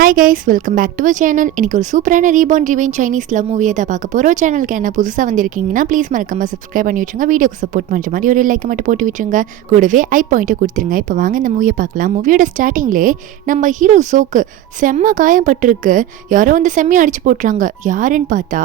Hi guys, welcome back to channel. இன்றைக்கி ஒரு சூப்பரான ரீபார்ன் ரிவெஞ்ச் சைனீஸ் லவ் மூவியை தான் பார்க்க போகிறோம். சேனலுக்கு என்ன புதுசாக வந்திருக்கீங்கன்னா ப்ளீஸ் மறக்காமல் சப்ஸ்கிரைப் பண்ணி வச்சுங்க. வீடியோக்கு சப்போர்ட் பண்ணுற மாதிரி ஒரு லைக் மட்டும் போட்டு வச்சுங்க. கூடவே ஐ பாயிண்ட்டை கொடுத்துருங்க. இப்போ வாங்க இந்த மூவியை பார்க்கலாம். மூவியோட ஸ்டார்டிங்லேயே நம்ம ஹீரோ சோக்கு செம்ம காயப்பட்டிருக்கு. யாரோ வந்து செம்மையாக அடிச்சு போட்டுறாங்க. யாருன்னு பார்த்தா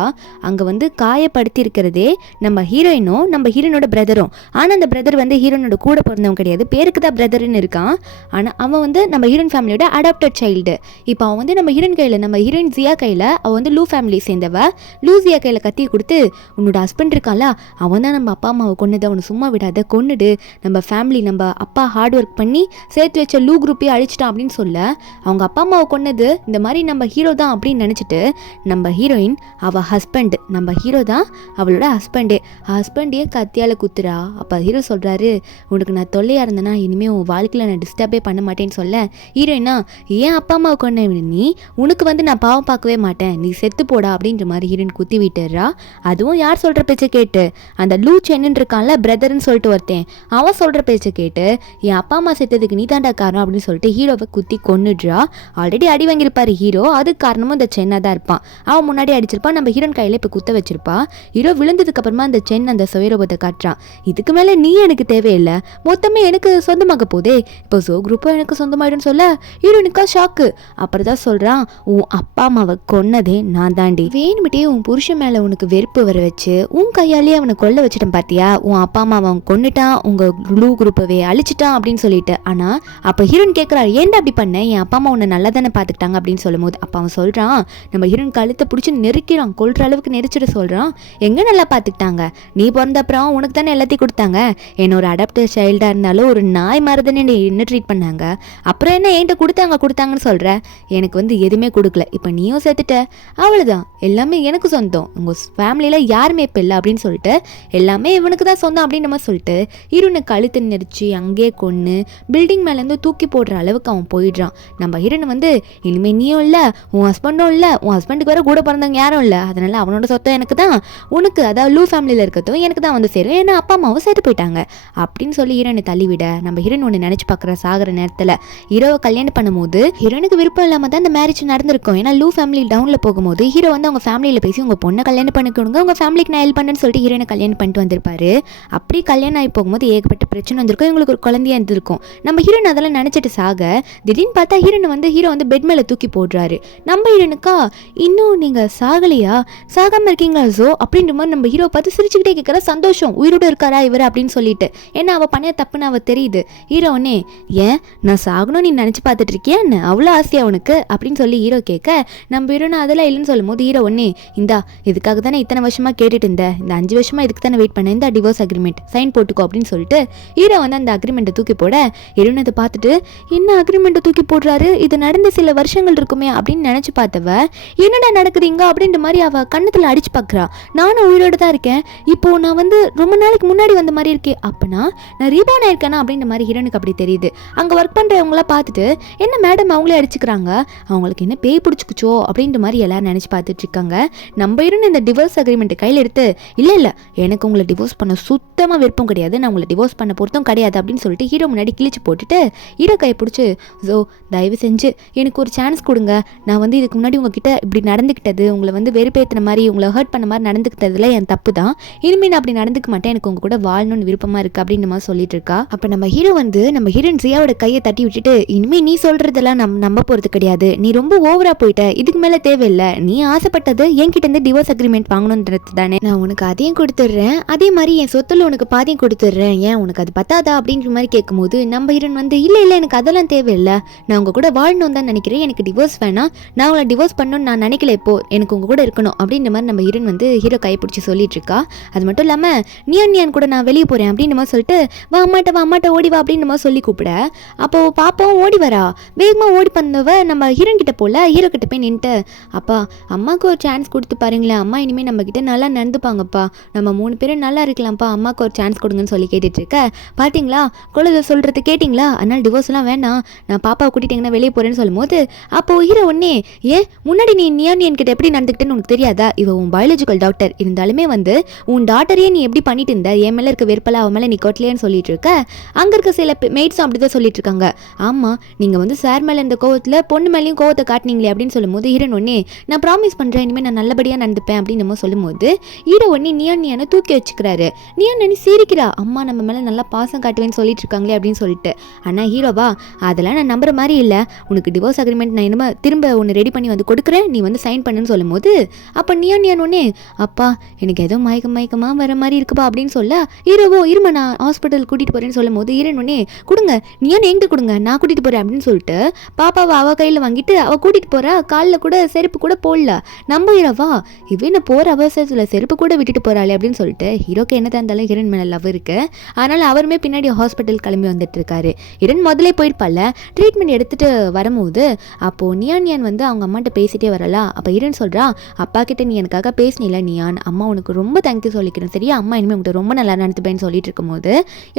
அங்கே வந்து காயப்படுத்தியிருக்கிறதே நம்ம ஹீரோயினும் நம்ம ஹீரோனோட பிரதரும். ஆனால் அந்த பிரதர் வந்து ஹீரோனோட கூட பிறந்தவங்க கிடையாது, பேருக்கு தான் பிரதர்னு இருக்கான். ஆனால் அவன் வந்து நம்ம ஹீரோயின் ஃபேமிலியோட அடாப்டட் சைல்டு. இப்போ அவன் வந்து நம்ம ஹீரோயின் கையில், நம்ம ஹீரோயின் ஜியா கையில், அவள் வந்து லூ ஃபேமிலி சேர்ந்தவ. லூ ஜியா கையில் கத்தி கொடுத்து, உன்னோட ஹஸ்பண்ட் இருக்கான்ல, அவன் தான் நம்ம அப்பா அம்மாவை கொன்னதை, அவனை சும்மா விடாத, கொன்னுடு, நம்ம ஃபேமிலி, நம்ம அப்பா ஹார்ட் ஒர்க் பண்ணி சேர்த்து வச்ச லூ குரூப்பே அழிச்சிட்டான் அப்படின்னு சொல்ல, அவங்க அப்பா அம்மாவை கொன்னது இந்த மாதிரி நம்ம ஹீரோ தான் அப்படின்னு நினச்சிட்டு நம்ம ஹீரோயின் அவள் ஹஸ்பண்ட், நம்ம ஹீரோ தான் அவளோட ஹஸ்பண்டே கத்தியால் குத்துறா. அப்போ ஹீரோ சொல்கிறாரு, உனக்கு நான் தொல்லையாக இருந்தேன்னா இனிமேல் உன் வாழ்க்கையில் நான் டிஸ்டர்பே பண்ண மாட்டேன்னு சொல்ல, ஹீரோயினா ஏன் அப்பா அம்மாவை கொன்ன நீ, உனக்கு வந்து நான் பாவம் பார்க்கவே மாட்டேன், நீ செத்து போடா அப்படின்ற மாதிரி ஹீரோயின் குத்தி விட்டுறா. அதுவும் யார் சொல்கிற பேச்சை கேட்டு, அந்த லூ சென்னு இருக்கான்ல பிரதர்ன்னு சொல்லிட்டு ஒருத்தன், அவன் சொல்கிற பேச்சை கேட்டு என் அப்பா அம்மா செத்ததுக்கு நீ தாண்டா காரணம் அப்படின்னு சொல்லிட்டு ஹீரோவை குத்தி கொன்னுடுறா. ஆல்ரெடி அடி வாங்கியிருப்பார் ஹீரோ, அதுக்கு காரணமும் இந்த சென்னாக தான் இருப்பான். அவன் முன்னாடி அடிச்சிருப்பான், நம்ம ஹீரோன் கையில் இப்போ குத்த வச்சிருப்பா. ஹீரோ விழுந்ததுக்கு அப்புறமா அந்த சென் அந்த சுயரூபத்தை காட்டுறான். இதுக்கு மேலே நீ எனக்கு தேவையில்லை, மொத்தமே எனக்கு சொந்தமாக போதே, இப்போ ஜோ குரூப்பும் எனக்கு சொந்தமாயிடுன்னு சொல்ல ஹீரோனுக்கா ஷாக்கு. அப்புறம் தான் சொல்கிறான், உன் அப்பா அம்மாவை கொன்னதே நான் தாண்டி, வேணுமிட்டே உன் புருஷன் மேலே உனக்கு வெறுப்பு வர வச்சு உன் கையாலேயே அவனை கொல்ல வச்சுட்டேன் பார்த்தியா, உன் அப்பா அம்மாவை அவன் கொன்னுட்டான், உங்கள் ப்ளூ குரூப்பவே அழிச்சிட்டான் அப்படின்னு சொல்லிட்டு. ஆனால் அப்போ ஹீரோன் கேட்குறாரு, ஏன்டா அப்படி பண்ண, என் அப்பா அம்மா உன்னை நல்லா தானே பார்த்துக்கிட்டாங்க அப்படின்னு சொல்லும் போது அப்போ அவன் சொல்கிறான், நம்ம ஹீரோன் கழுத்தை பிடிச்சி நெருக்கிறான், கொல்ற அளவுக்கு நெரிச்சிட்டு சொல்கிறான், எங்கே நல்லா பார்த்துக்கிட்டாங்க, நீ பிறந்த அப்புறம் உனக்கு தானே எல்லாத்தையும் கொடுத்தாங்க, என்ன ஒரு அடாப்டட் சைல்டாக இருந்தாலும் ஒரு நாய் மாதிரி தானே என்ன ட்ரீட் பண்ணாங்க, அப்புறம் என்ன என்கிட்ட கொடுத்தாங்கன்னு சொல்கிற, எனக்கு வந்து எதுவுமே கொடுக்கல, இப்போ நீயும் சேர்த்துட்ட, அவ்வளோதான், எல்லாமே எனக்கு சொந்தம், உங்கள் ஃபேமிலியில் யாருமே இப்போ இல்லை அப்படின்னு சொல்லிட்டு எல்லாமே இவனுக்கு தான் சொந்தம் அப்படின்ற மாதிரி சொல்லிட்டு ஹீரோனை கழுத்து நெரிச்சு அங்கேயே கொன்று பில்டிங் மேலேருந்து தூக்கி போடுற அளவுக்கு அவன் போயிடுறான். நம்ம ஹீரோனை வந்து இனிமேல் நீயும் இல்லை, உன் ஹஸ்பண்டும் இல்லை, உன் ஹஸ்பண்டுக்கு வேறு கூட பிறந்தவங்க யாரும் இல்லை, அதனால் அவனோட சொத்தம் எனக்கு தான், உனக்கு அதாவது லூ ஃபேமிலியில் இருக்கிறதும் எனக்கு தான் வந்து சேரும், ஏன்னா அப்பா அம்மாவும் சேர்த்து போயிட்டாங்க அப்படின்னு சொல்லி ஹீரோனை தள்ளிவிட நம்ம ஹீரோன் ஒன்று நினச்சி பார்க்குற சாகிற நேரத்தில் ஹீரோவை கல்யாணம் பண்ணும்போது ஹீரோனுக்கு விருப்பம் இல்லாமல் தான் அந்த மேரேஜ் நடந்திருக்கும். ஏன்னா லூ ஃபேமிலி டவுனில் போகும்போது ஹீரோ வந்து அவங்க ஃபேமிலியில் பேசி உங்கள் பொண்ணை கல்யாணம் பண்ணிக்கணுங்க, உங்கள் ஃபேமிலிக்கு நான் ஹெல்ப் பண்ணுன்னு சொல்லிட்டு ஹீரோனை கல்யாணம் பண்ணிட்டு வந்திருப்பாரு. அப்படி கல்யாணம் ஆகி போகும்போது ஏகப்பட்ட பிரச்சனை வந்திருக்கும், இவங்களுக்கு ஒரு குழந்தையா இருந்திருக்கும். நம்ம ஹீரோன் அதெல்லாம் நினச்சிட்டு சாக திடீர்னு பார்த்தா ஹீரோ வந்து பெட் மேலே தூக்கி போடுறாரு. நம்ம ஹீரோனுக்கா, இன்னும் நீங்கள் சாகலையா, சாகாமல் இருக்கீங்களா ஜோ அப்படின்ற மாதிரி நம்ம ஹீரோ பார்த்து சிரிச்சுக்கிட்டே கேட்குற, சந்தோஷம் உயிரோடு இருக்காரா இவர் அப்படின்னு சொல்லிட்டு, ஏன்னா அவள் பண்ண தப்புன்னு அவள் தெரியுது. ஹீரோனே, ஏன் நான் சாகணும் நீ நினச்சி பார்த்துட்டு இருக்கியா என்ன, அவ்வளோ ஆசையா உனக்கு அப்படின்னு சொல்லி ஹீரோ கேட்க நம்ம ஹீரோனா அதெல்லாம் இல்லைன்னு சொல்லும் போது ஹீரோ ஒன்னே, இந்தா இதுக்காக தானே இத்தனை வருஷமா கேட்டுட்டு இருந்தேன், இந்த 5 வருஷமா இதுக்கு தானே வெயிட் பண்ணேன், இந்த டிவோர்ஸ் அக்ரிமெண்ட் சைன் போட்டுக்கோ அப்படின்னு சொல்லிட்டு ஹீரோ வந்து அந்த அக்ரிமெண்ட்டை தூக்கி போட ஹீரோனை அதை பார்த்துட்டு, என்ன அக்ரிமெண்ட்டை தூக்கி போடுறாரு, இது நடந்த சில வருஷங்கள் இருக்குமே அப்படின்னு நினச்சி பார்த்தவ, என்னடா நடக்குறீங்க அப்படின்ற மாதிரி அவள் கண்ணத்தில் அடிச்சு பார்க்குறா. நானும் உயிரோடு தான் இருக்கேன், இப்போ நான் வந்து ரொம்ப நாளைக்கு முன்னாடி வந்த மாதிரி இருக்கே, அப்போனா நான் ரீபார்ன் ஆயிருக்கேனா அப்படின்ற மாதிரி ஹீரோனுக்கு அப்படி தெரியுது. அங்கே ஒர்க் பண்ணுறவங்களாம் பார்த்துட்டு, என்ன மேடம் அவங்களே அடிச்சுக்கிறாங்க, அவங்களுக்கு என்ன பேய் பிடிச்சிக்குச்சோ அப்படின்ற மாதிரி எல்லாரும் நினச்சி பார்த்துட்டு இருக்காங்க. நம்ம இருந்து இந்த டிவோர்ஸ் அக்ரிமெண்ட்டை கையில் எடுத்து, இல்லை எனக்கு உங்களை டிவோர்ஸ் பண்ண சுத்தமாக விருப்பம் கிடையாது, நான் உங்களை டிவோர்ஸ் பண்ண பொறுத்தும் கிடையாது அப்படின்னு சொல்லிட்டு ஹீரோ முன்னாடி கிழிச்சு போட்டுட்டு ஹீரோ கையை பிடிச்சி, ஸோ தயவு செஞ்சு எனக்கு ஒரு சான்ஸ் கொடுங்க, நான் வந்து இதுக்கு முன்னாடி உங்ககிட்ட இப்படி நடந்துக்கிட்டது, உங்களை வந்து வெறுப்பேற்றின மாதிரி, உங்களை ஹர்ட் பண்ண மாதிரி நடந்துக்கிட்டதுல என் தப்பு தான், இனிமேல் நான் அப்படி நடந்துக்க மாட்டேன், எனக்கு உங்க கூட வாழணும்னு விருப்பமாக இருக்குது அப்படின்ற மாதிரி சொல்லிட்டு இருக்கா. அப்போ நம்ம ஹீரோ வந்து நம்ம ஹீரோயின் ஜியாவோட கையை தட்டி விட்டுட்டு, இனிமேல் நீ சொல்கிறதெல்லாம் நம்ப போகிறது கிடையாது, நீ ரொம்ப ஓவராக போயிட்ட, இதுக்கு மேலே தேவையில்லை, நீ ஆசைப்பட்டது என்கிட்ட இருந்து டிவோர்ஸ் அக்ரிமெண்ட் வாங்கணுன்றது தானே, நான் உனக்கு அதையும் கொடுத்துட்றேன், அதே மாதிரி என் சொத்துல உனக்கு பாதியும் கொடுத்துட்றேன், ஏன் உனக்கு அது பத்தாதா அப்படின்ற மாதிரி கேட்கும்போது நம்ம ஹீரோன் வந்து, இல்லை எனக்கு அதெல்லாம் தேவையில்லை, நான் உங்க கூட வாழணும் தான் நினைக்கிறேன், எனக்கு டிவோர்ஸ் வேணாம், நான் உங்களை டிவோர்ஸ் பண்ணணும்னு நான் நினைக்கல, இப்போ எனக்கு உங்க கூட இருக்கணும் அப்படின்ற மாதிரி நம்ம ஹீரோன் வந்து ஹீரோ கையை பிடிச்சி சொல்லிட்டு இருக்கா. அது மட்டும் இல்லாமல் நியான் கூட நான் வெளியே போகிறேன் அப்படின்ற மாதிரி சொல்லிட்டு, வா அம்மாட்ட ஓடி வா அப்படின்ற மாதிரி சொல்லி கூப்பிட, அப்போ பாப்பாவும் ஓடி வரா. வேகமாக ஓடி பண்ணவ நம்ம ஹீரோன் கிட்ட போல ஹீரோ கிட்ட போய் நின்ட்டு, அப்பா அம்மாவுக்கு ஒரு சான்ஸ் கொடுத்து பாருங்களேன், அம்மா இனிமேல் நம்ம கிட்ட நல்லா நடந்துப்பாங்கப்பா, நம்ம 3 பேரும் நல்லா இருக்கலாம்ப்பா, அம்மாவுக்கு ஒரு சான்ஸ் கொடுங்கன்னு சொல்லி கேட்டுட்டு இருக்க. பார்த்தீங்களா குழந்தை சொல்கிறது கேட்டிங்களா, அதனால் டிவோர்ஸ்லாம் வேணாம், நான் பாப்பாவை கூட்டிட்டீங்கன்னா வெளியே போகிறேன்னு சொல்லும் போது அப்போ ஹீரோ ஒன்னே, ஏன் முன்னாடி நீ நியான் கிட்ட எப்படி நடந்துக்கிட்டேன்னு உனக்கு தெரியாதா, இவ உன் பயாலஜிக்கல் டாக்டர், இருந்தாலுமே வந்து உன் டாக்டரையே நீ எப்படி பண்ணிட்டு இருந்த, என் மேலே இருக்க வெறுப்பலா அவன் மேலே நீ கொட்டலையான்னு சொல்லிட்டு இருக்க. அங்கே இருக்க சில மெய்ட்ஸும் அப்படி தான் சொல்லிட்டு இருக்காங்க, ஆமாம் நீங்கள் வந்து சார் மேலே இருந்த கோவத்தில் பொண்ணு பொண்ணு மேலேயும் கோவத்தை காட்டினீங்களே அப்படின்னு சொல்லும்போது ஹீரோயின் ஒன்னே நான் ப்ராமிஸ் பண்ணுறேன் இனிமேல் நான் நல்லபடியாக நடந்துப்பேன் அப்படின்னு நம்ம சொல்லும்போது ஹீரோ ஒன்னே நியானை தூக்கி வச்சுக்கிறாரு. நியானி சிரிக்கிறா, அம்மா நம்ம மேலே நல்லா பாசம் காட்டுவேன்னு சொல்லிட்டு இருக்காங்களே அப்படின்னு சொல்லிட்டு. ஆனால் ஹீரோவா அதெல்லாம் நான் நம்புற மாதிரி இல்லை, உனக்கு டிவோர்ஸ் அக்ரிமெண்ட் நான் இனிமேல் திரும்ப ஒன்று ரெடி பண்ணி வந்து கொடுக்குறேன், நீ வந்து சைன் பண்ணுன்னு சொல்லும்போது அப்போ நியான் ஒன்னே அப்பா எனக்கு ஏதோ மயக்கமாக வர மாதிரி இருக்குப்பா அப்படின்னு சொல்ல ஹீரோவோ இருமா நான் ஹாஸ்பிட்டல் கூட்டிகிட்டு போகிறேன்னு சொல்லும் போது ஹீரோயின் ஒன்னே கொடுங்க நியான் எங்கே கொடுங்க நான் கூட்டிகிட்டு போகிறேன் அப்படின்னு சொல்லிட்டு பாப்பாவை அவள் கையில் வாங்கிட்டு அவள் கூட்டிகிட்டு போகிறா. காலில் கூட செருப்பு கூட போடல. நம்ம ஹீரோவா இவன் போகிற அவசரத்தில் செருப்பு கூட விட்டுட்டு போகிறாளே அப்படின்னு சொல்லிட்டு ஹீரோக்கு என்னதான் இருந்தாலும் ஹீரோயின் மேலே லவ் இருக்கு. அதனால் அவருமே பின்னாடி ஹாஸ்பிட்டல் கிளம்பி வந்துட்டு இருக்காரு. ஹீரோயின் முதலே போயிருப்பால ட்ரீட்மெண்ட் எடுத்துகிட்டு வரும்போது அப்போது நியான் வந்து அவங்க அம்மாட்ட பேசிட்டே வரலாம். அப்போ ஹீரோயின் சொல்கிறா அப்பா கிட்ட நீ எனக்காக பேசினில்ல நியான், அம்மா உனக்கு ரொம்ப தேங்க்யூ சொல்லிக்கிறேன் சரியா, அம்மா இனிமேல் உங்கள்கிட்ட ரொம்ப நல்லா நடந்துப்பேன்னு சொல்லிட்டு இருக்கும்போது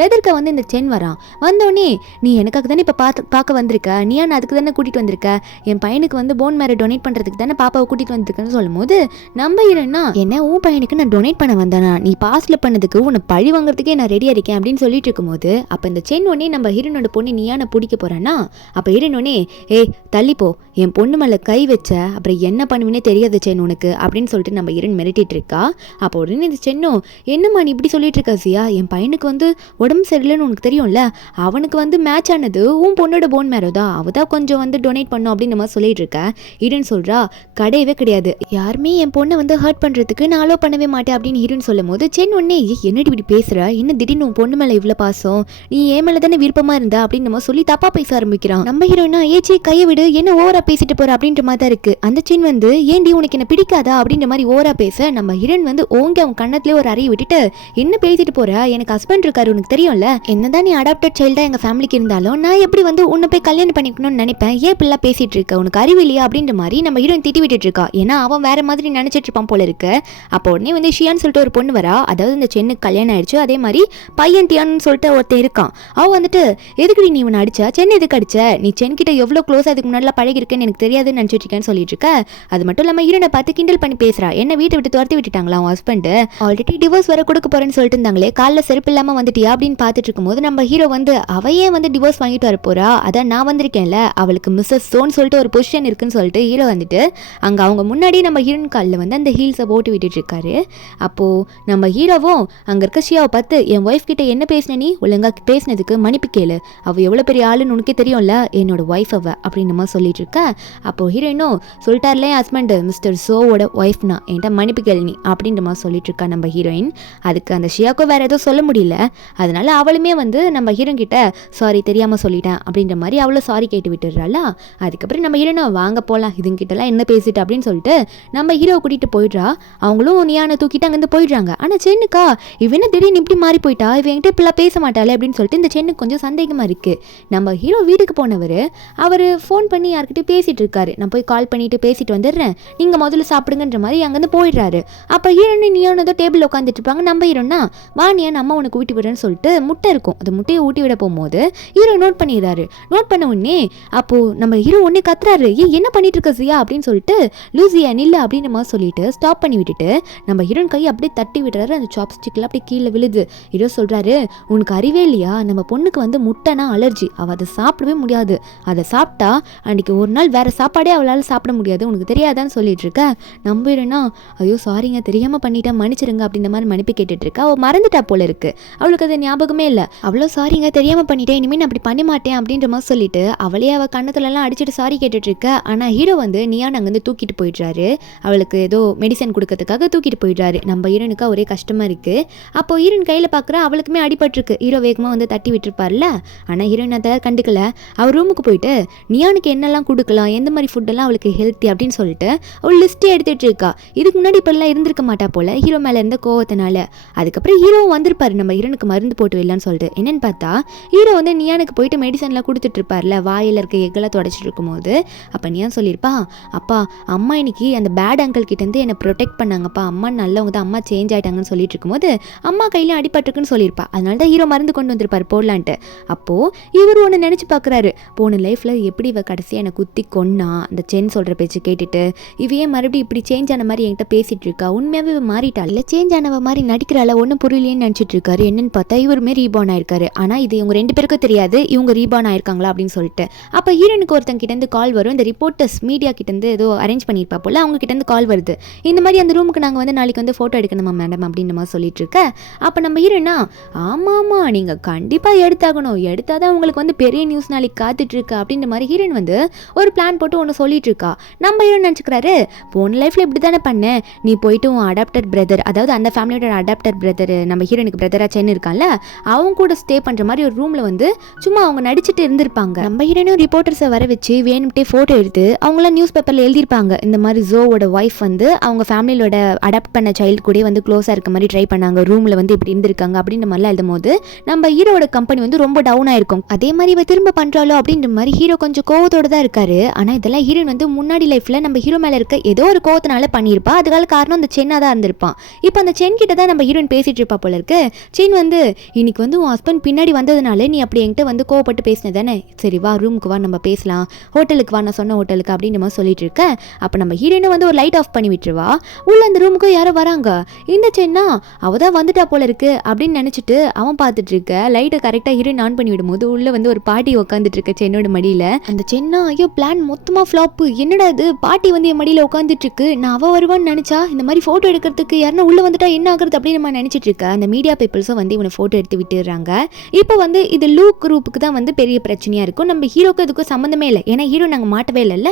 எதற்க வந்து இந்த சென் வரான். வந்தோடனே நீ எனக்காக தானே இப்போ பார்க்க வந்திருக்க, நியான் அதுக்கு தானே கூட்டிகிட்டு வந்திருக்க, என் பையனுக்கு வந்து போன் மேரோ டொனேட் பண்ணுறதுக்கு தானே பாப்பாவை கூட்டிகிட்டு வந்திருக்கேன்னு சொல்லும்போது நம்ம ஹீரோயினா என்ன உன் பையனுக்கு நான் டொனேட் பண்ண வந்தானா, நீ பாஸ்ல பண்ணதுக்கு உன்னை பழி வாங்குறதுக்கே நான் ரெடியாக இருக்கேன் அப்படின்னு சொல்லிட்டு இருக்கும்போது அப்போ இந்த சென் ஒன்னே நம்ம ஹீரோனோட பொண்ணு நியானை பிடிக்க போறான்னா அப்போ ஹீரோயின் ஒன்னே ஏய் தள்ளிப்போ என் பொண்ணு மேலே கை வச்ச அப்புறம் என்ன பண்ணுவேனே தெரியாது சென் உனக்கு அப்படின்னு சொல்லிட்டு நம்ம ஹீரோயின் மிரட்டிட்டு இருக்கா. அப்போ உடனே இந்த சென்னும் என்னம்மா நீ இப்படி சொல்லிட்டு இருக்கா சியா, என் பையனுக்கு வந்து உடம்பு சரியில்லைன்னு உனக்கு தெரியும்ல, அவனுக்கு வந்து மேட்ச் ஆனது உன் பொண்ணோட போன் மேரோ தான், அவ தான் கொஞ்சம் வந்து டொனேட் பண்ணும் அப்படின்னு நம்ம சொல்லிட்டு இருக்க. ஹீரோயின் சொல்றா கிடையவே கிடையாது, யாருமே என் பொண்ணை வந்து ஹர்ட் பண்றதுக்கு நான் அலோ பண்ணவே மாட்டேன் அப்படின்னு ஹீரோயின் சொல்லும் போது சென் ஒன்னே என்னடி இப்படி பேசுற, என்ன திடீர்னு உன் பொண்ணு மேல இவ்வளவு பாசம், நீ ஏன் மேல தானே விருப்பமா இருந்தா அப்படின்னு நம்ம சொல்லி தப்பா பேச ஆரம்பிக்கிறான். நம்ம ஹீரோயினா ஏச்சி கையை விடு என்ன ஓவரா பேசிட்டு போற அப்படின்ற மாதிரி தான் இருக்கு. அந்த சென் வந்து ஏன்டி உனக்கு என்ன பிடிக்காதா அப்படின்ற மாதிரி ஓவரா பேச நம்ம ஹீரோயின் வந்து ஓங்க அவன் கண்ணத்திலே ஒரு அறையை விட்டுட்டு என்ன பேசிட்டு போற, எனக்கு ஹஸ்பண்ட் இருக்காரு உனக்கு தெரியும்ல, என்னதான் நீ அடாப்டட் சைல்டா எங்க ஃபேமிலிக்கு இருந்தாலும் நான் எப்படி வந்து உன்னை போய் கல்யாணம் பண்ணிக்கணும்னு நினைப்பேன், ஏன் இப்படிலாம் பேசிட்டு இருக்க, உனக்கு அறிவு இல்லையா அப்படின்ற மாதிரி நம்ம ஹீரோயின் திட்டி விட்டுட்டு இருக்கா. ஏன்னா அவன் வேற மாதிரி நினைச்சிட்டு இருப்பான் போல இருக்கு. அப்போ உடனே வந்து ஷியான்னு சொல்லிட்டு ஒரு பொண்ணு வரா, அதாவது இந்த சென்னுக்கு கல்யாணம் ஆயிடுச்சு, அதே மாதிரி பையன் டியான்னு சொல்லிட்டு ஒருத்தன் இருக்கான். அவன் வந்துட்டு எதுக்கு நீ இவனை அடிச்சா, சென்னை எதுக்கு அடிச்ச, நீ சென் கிட்ட எவ்வளோ க்ளோஸ் அதுக்கு முன்னாடிலாம் பழகி இருக்கேன்னு எனக்கு தெரியாதுன்னு நினைச்சிட்டு இருக்கேன்னு சொல்லிட்டு இருக்க. அது மட்டும் இல்லாம ஹீரோனை பார்த்து கிண்டல் பண்ணி பேசுறா, என்ன வீட்டை விட்டு துரத்தி விட்டுட்டாங்களா அவன் ஹஸ்பண்ட், ஆல்ரெடி டிவோர்ஸ் வர கொடுக்க போறேன்னு சொல்லிட்டு இருந்தாங்களே, காலில் செருப்பு இல்லாம வந்துட்டியா அப்படின்னு பார்த்துட்டு இருக்கும்போது நம்ம ஹீரோ வந்து அவையே வந்து டிவோர்ஸ் வாங்கிட்டு வர போறா, அதான் நான் வந்திருக்கேன்ல, அவளுக்கு மிஸ்ஸஸ் சோன்னு சொல்லிட்டு ஒரு பொசிஷன் இருக்குன்னு சொல்லிட்டு ஹீரோ வந்துட்டு அங்க அவங்க முன்னாடி நம்ம ஹீரோயின் காலில் வந்து அந்த ஹீல்ஸை போட்டு விட்டுட்டு இருக்காரு. அப்போ நம்ம ஹீரோவும் அங்க இருக்க ஷியாவை பார்த்து என் ஒய்ஃப் கிட்ட என்ன பேசின, நீ ஒழுங்கா பேசினதுக்கு மன்னிப்பு கேளு, அவ எவ்வளவு பெரிய ஆளுன்னு உனக்கே தெரியும்ல, என்னோட ஒய்ஃப் அவ அப்படின்னு நம்ம சொல்லிட்டு இருக்க. அப்போ ஹீரோயினும் சொல்லிட்டார்ல ஹஸ்பண்ட் மிஸ்டர் சோவோட ஒய்ஃப்னா என்கிட்ட மன்னிப்பு கேளு நீ அப்படின்ற மாதிரி சொல்லிட்டு இருக்கா நம்ம ஹீரோயின். அதுக்கு அந்த ஷியாக்கும் வேற எதுவும் சொல்ல முடியல, அதனால அவளுமே வந்து நம்ம ஹீரோயின் கிட்ட சாரி தெரியாம சொல்லிட்டேன் அப்படின்ற மாதிரி அவளை சாரி கேட்டு விட்டுடுறாளா. அதுக்கப்புறம் நம்ம ஹீரோயினை வாங்க போலாம் இதுங்கிட்டலாம் என்ன பேசிட்டு அப்படின்னு சொல்லிட்டு நம்ம ஹீரோ கூட்டிட்டு போயிடுறா. அவங்களும் நியானை தூக்கிட்டு அங்கேருந்து போயிடுறாங்க. ஆனா சென்னுக்கா இவன திடீர்னு இப்படி மாறி போயிட்டா, இவன் என்கிட்ட இப்பெல்லாம் பேச மாட்டாளே அப்படின்னு சொல்லிட்டு இந்த சென்னுக்கு கொஞ்சம் சந்தேகமா இருக்கு. நம்ம ஹீரோ வீட்டுக்கு போனவர் அவர் ஃபோன் பண்ணி யார்கிட்ட பேசிட்டு இருக்காரு, நான் போய் கால் பண்ணிட்டு பேசிட்டு வந்துடுறேன், நீங்க முதல்ல சாப்பிடுங்கன்ற மாதிரி அங்கேருந்து போயிடுறாரு. அப்போ ஹீரோனு நியான் ஏதோ டேபிள் உட்காந்துட்டு இருப்பாங்க. நம்ம ஹீரோனா வா நியான் அம்மா உனக்கு ஊட்டி விடுறேன்னு சொல்லிட்டு முட்டை இருக்கும், அந்த முட்டையை ஊட்டி விட போகும்போது ஹீரோ நோட் பண்ணிடுறாரு. நோட் பண்ண உடனே அப்போ நம்ம ஹீரோ உடனே கத்துறாரு, என்ன பண்ணிட்டு இருக்க சியா அப்படின்னு சொல்லிட்டு லூசியா நில்ல அப்படின்னு மாதிரி சொல்லிட்டு ஸ்டாப் பண்ணி விட்டுட்டு நம்ம ஹீரோன் கை அப்படியே தட்டி விடுறாரு. அந்த சாப்ஸ்டிக்ல அப்படியே கீழே விழுது. ஹீரோ சொல்றாரு உனக்கு அறிவே இல்லையா, நம்ம பொண்ணுக்கு வந்து முட்டைனா அலர்ஜி, அவள் அதை சாப்பிடவே முடியாது, அதை சாப்பிட்டா அன்றைக்கி ஒரு நாள் வேறு சாப்பாடே அவளால் சாப்பிட முடியாது, உனக்கு தெரியாதான்னு சொல்லிட்டு இருக்க. நம்பிடுனா ஐயோ சாரிங்க தெரியாமல் பண்ணிட்டேன் மன்னிச்சிருங்க அப்படின்ற மாதிரி மன்னிப்பு கேட்டுட்டு இருக்கா. அவள் மறந்துட்டா போல இருக்கு, அவளுக்கு அது ஞாபகமே இல்லை. அவ்வளோ சாரிங்க தெரியாமல் பண்ணிட்டேன், இனிமேல் நான் அப்படி பண்ண மாட்டேன் அப்படின்ற மாதிரி சொல்லிட்டு அவளே அவள் கண்ணத்துலலாம் அடிச்சுட்டு சாரி கேட்டுட்டு இருக்க. ஆனால் ஹீரோ வந்து நியான் அங்கேருந்து தூக்கிட்டு போயிடுறாரு, அவளுக்கு ஏதோ மெடிசன் கொடுக்கறதுக்காக தூக்கிட்டு போயிடுறாரு. நம்ம ஹீரோனுக்கு ஒரே கஷ்டமாக இருக்குது. அப்போ ஹீரோயின் கையில் பார்க்குற அவளுக்குமே அடிபட்டிருக்கு, ஹீரோ வேகமாக வந்து தட்டி விட்டுருப்பார்ல. ஆனால் ஹீரோயின் அதை கண்டுக்கல. அவர் ரூமுக்கு போயிட்டு நியானுக்கு என்னெல்லாம் கொடுக்கலாம், எந்த மாதிரி ஃபுட்டெல்லாம் அவளுக்கு ஹெல்த்தி அப்படின்னு சொல்லிட்டு அவள் லிஸ்ட்டே எடுத்துகிட்டு இருக்கா. இதுக்கு முன்னாடி இப்பெல்லாம் இருந்திருக்க மாட்டா போல் ஹீரோ மேலே இருந்த கோவத்தினால. அதுக்கப்புறம் ஹீரோவும் வந்திருப்பாரு நம்ம ஹீரோனுக்கு மருந்து போட்டு விடலான்னு சொல்லிட்டு. என்னென்னு பார்த்தா ஹீரோ வந்து நியானுக்கு போயிட்டு மெடிசன்லாம் கொடுத்துட்டு இருப்பார்ல, வாயில் இருக்க எக்கெல்லாம் தொடச்சிட்டு இருக்கும்போது அப்போ நியான் சொல்லியிருப்பா, அப்பா அம்மா இன்னைக்கு அந்த பேட் அங்கிள் கிட்டேருந்து என்னை ப்ரொடெக்ட் பண்ணாங்கப்பா, அம்மா நல்லவங்க தான், அம்மா சேஞ்ச் ஆகிட்டாங்கன்னு சொல்லிட்டு இருக்கும்போது அம்மா கையிலையும் அடிபட்டுருக்குன்னு சொல்லியிருப்பா. அதனால தான் ஹீரோ மருந்து கொண்டு வந்திருப்பார் போடலான்ட்டு. அப்போது இவர் ஒன்று நினச்சி பார்க்குறாரு, போன லைஃப்பில் எப்படி இவ கடைசியாக எனக்கு குத்தி கொன்னா அந்த சென் சொல்கிற பேச்சு கேட்டுட்டு இவையே மறுபடியும் இப்படி சேஞ்ச் ஆன மாதிரி என்கிட்ட பேசிகிட்டு இருக்கா, உண்மையாகவே மாறிட்டா இல்லை சேஞ்ச் ஆனவ மாதிரி நடிக்கிறாள், ஒன்றும் புரியலேன்னு நினச்சிட்டு இருக்காரு. என்னன்னு பார்த்தா இவருமே ரீபார்ன் ஆயிருக்காரு. ஆனால் இது இவங்க 2 பேருக்கும் தெரியாது இவங்க ரீபார்ன் ஆயிருக்காங்களா அப்படின்னு சொல்லிட்டு. அப்போ ஹீரோனுக்கு ஒருத்தங்க கிட்டேருந்து கால் வரும். இந்த ரிப்போர்ட்டர்ஸ் மீடியா கிட்டேருந்து ஏதோ அரேஞ்ச் பண்ணியிருப்பா போல, அவங்க கிட்டேருந்து கால் வருது. இந்த மாதிரி அந்த ரூமுக்கு நாங்கள் வந்து நாளைக்கு வந்து ஃபோட்டோ எடுக்கணுமா மேடம் அப்படின்ற மாதிரி சொல்லிட்டு இருக்க. அப்போ நம்ம ஹீரோனா ஆமாம்மா நீங்கள் கண்டிப்பாக எடுத்தாகணும், எடுத்தால் தான் உங்களுக்கு வந்து பெரிய நியூஸ் நாளைக்கு காத்துட்டு இருக்கா அப்படின்ற மாதிரி ஹீரோன் வந்து ஒரு பிளான் போட்டு ஒன்று சொல்லிட்டு இருக்கா. நம்ம ஹீரோ நினச்சிக்கிறாரு போன லைஃப்பில் இப்படி தானே பண்ணேன், நீ போயிட்டு உன் அடாப்டட் பிரதர், அதாவது அந்த ஃபேமிலியோட அடாப்டட் பிரதர் நம்ம ஹீரோனுக்கு பிரதராக சென்னு இருக்கான்ல, அவங்க கூட ஸ்டே பண்ணுற மாதிரி ஒரு ரூமில் வந்து சும்மா அவங்க நடிச்சுட்டு இருந்திருப்பாங்க. நம்ம ஹீரோனும் ரிப்போர்ட்டர்ஸை வர வச்சு வேணும்ட்டே ஃபோட்டோ எடுத்து அவங்களாம் நியூஸ் பேப்பரில் எழுதியிருப்பாங்க. இந்த மாதிரி ஜோவோட ஒய்ஃப் வந்து அவங்க ஃபேமிலியோட அடாப்ட் பண்ண சைல்டு கூட வந்து க்ளோஸாக இருக்க மாதிரி ட்ரை பண்ணாங்க, ரூமில் வந்து இப்படி இருந்திருக்காங்க அப்படின்ற மாதிரிலாம் எழுதும் போது நம்ம ஹீரோட கம்பெனி வந்து ரொம்ப டவுன் ஆயிருக்கும். அதே மாதிரி இவ திரும்ப பண்ணுறாலோ அப்படின்ற மாதிரி ஹீரோ கொஞ்சம் கோவத்தோடு தான் இருக்காரு. ஆனால் இதெல்லாம் ஹீரோன் வந்து முன்னாடி லைஃப்பில் நம்ம ஹீரோ மேலே இருக்க ஏதோ ஒரு கோவத்தினால பண்ணியிருப்பா, அதுக்கான காரணம் அந்த சென்னாக தான் இருந்திருப்பான். இப்போ அந்த சென் கிட்ட தான் நம்ம ஹீரோயின் பேசிட்டு இருப்பா போல இருக்கு. சென் வந்து இன்னைக்கு வந்து உன் ஹஸ்பண்ட் பின்னாடி வந்ததுனால நீ அப்படி என்கிட்ட வந்து கோவப்பட்டு பேசினது தானே, சரி வா ரூமுக்கு வா நம்ம பேசலாம், ஹோட்டலுக்கு வா நான் சொன்ன ஹோட்டலுக்கு அப்படின்ற மாதிரி சொல்லிட்டு இருக்க. அப்போ நம்ம ஹீரோயினை வந்து ஒரு லைட் ஆஃப் பண்ணி விட்டுருவா. உள்ள அந்த ரூமுக்கு யாரோ வராங்க. இந்த சென்னா அவ தான் வந்துட்டா போல இருக்கு அப்படின்னு நினச்சிட்டு அவன் பார்த்துட்டு இருக்க. லைட்டை கரெக்டாக ஹீரோயின் ஆன் பண்ணி விடும்போது உள்ள வந்து ஒரு பாட்டி உட்காந்துட்டு இருக்க சென்னோட மடியில். அந்த சென்னா ஐயோ பிளான் மொத்தமாக ஃப்ளாப்பு, என்னடா இது பாட்டி வந்து என் மடியில் உட்காந்துட்டு இருக்கு, நான் அவள் வருவான்னு நினச்சா இந்த மாதிரி ஃபோட்டோ எடுக்கிறதுக்கு யாருன்னா உள்ளே வந்துட்டா என்ன ஆகுறது அப்படின்னு நம்ம நினச்சிட்டு இருக்க. அந்த மீடியா பீப்புள்ஸும் வந்து இவனை ஃபோட்டோ எடுத்து விட்டுடுறாங்க. இப்போ வந்து இது லூ குரூப்புக்கு தான் வந்து பெரிய பிரச்சனையாக இருக்கும், நம்ம ஹீரோக்கு அதுக்கும் சம்மந்தமே இல்லை, ஏன்னா ஹீரோ நாங்கள் மாட்டவே இல்லைல்ல.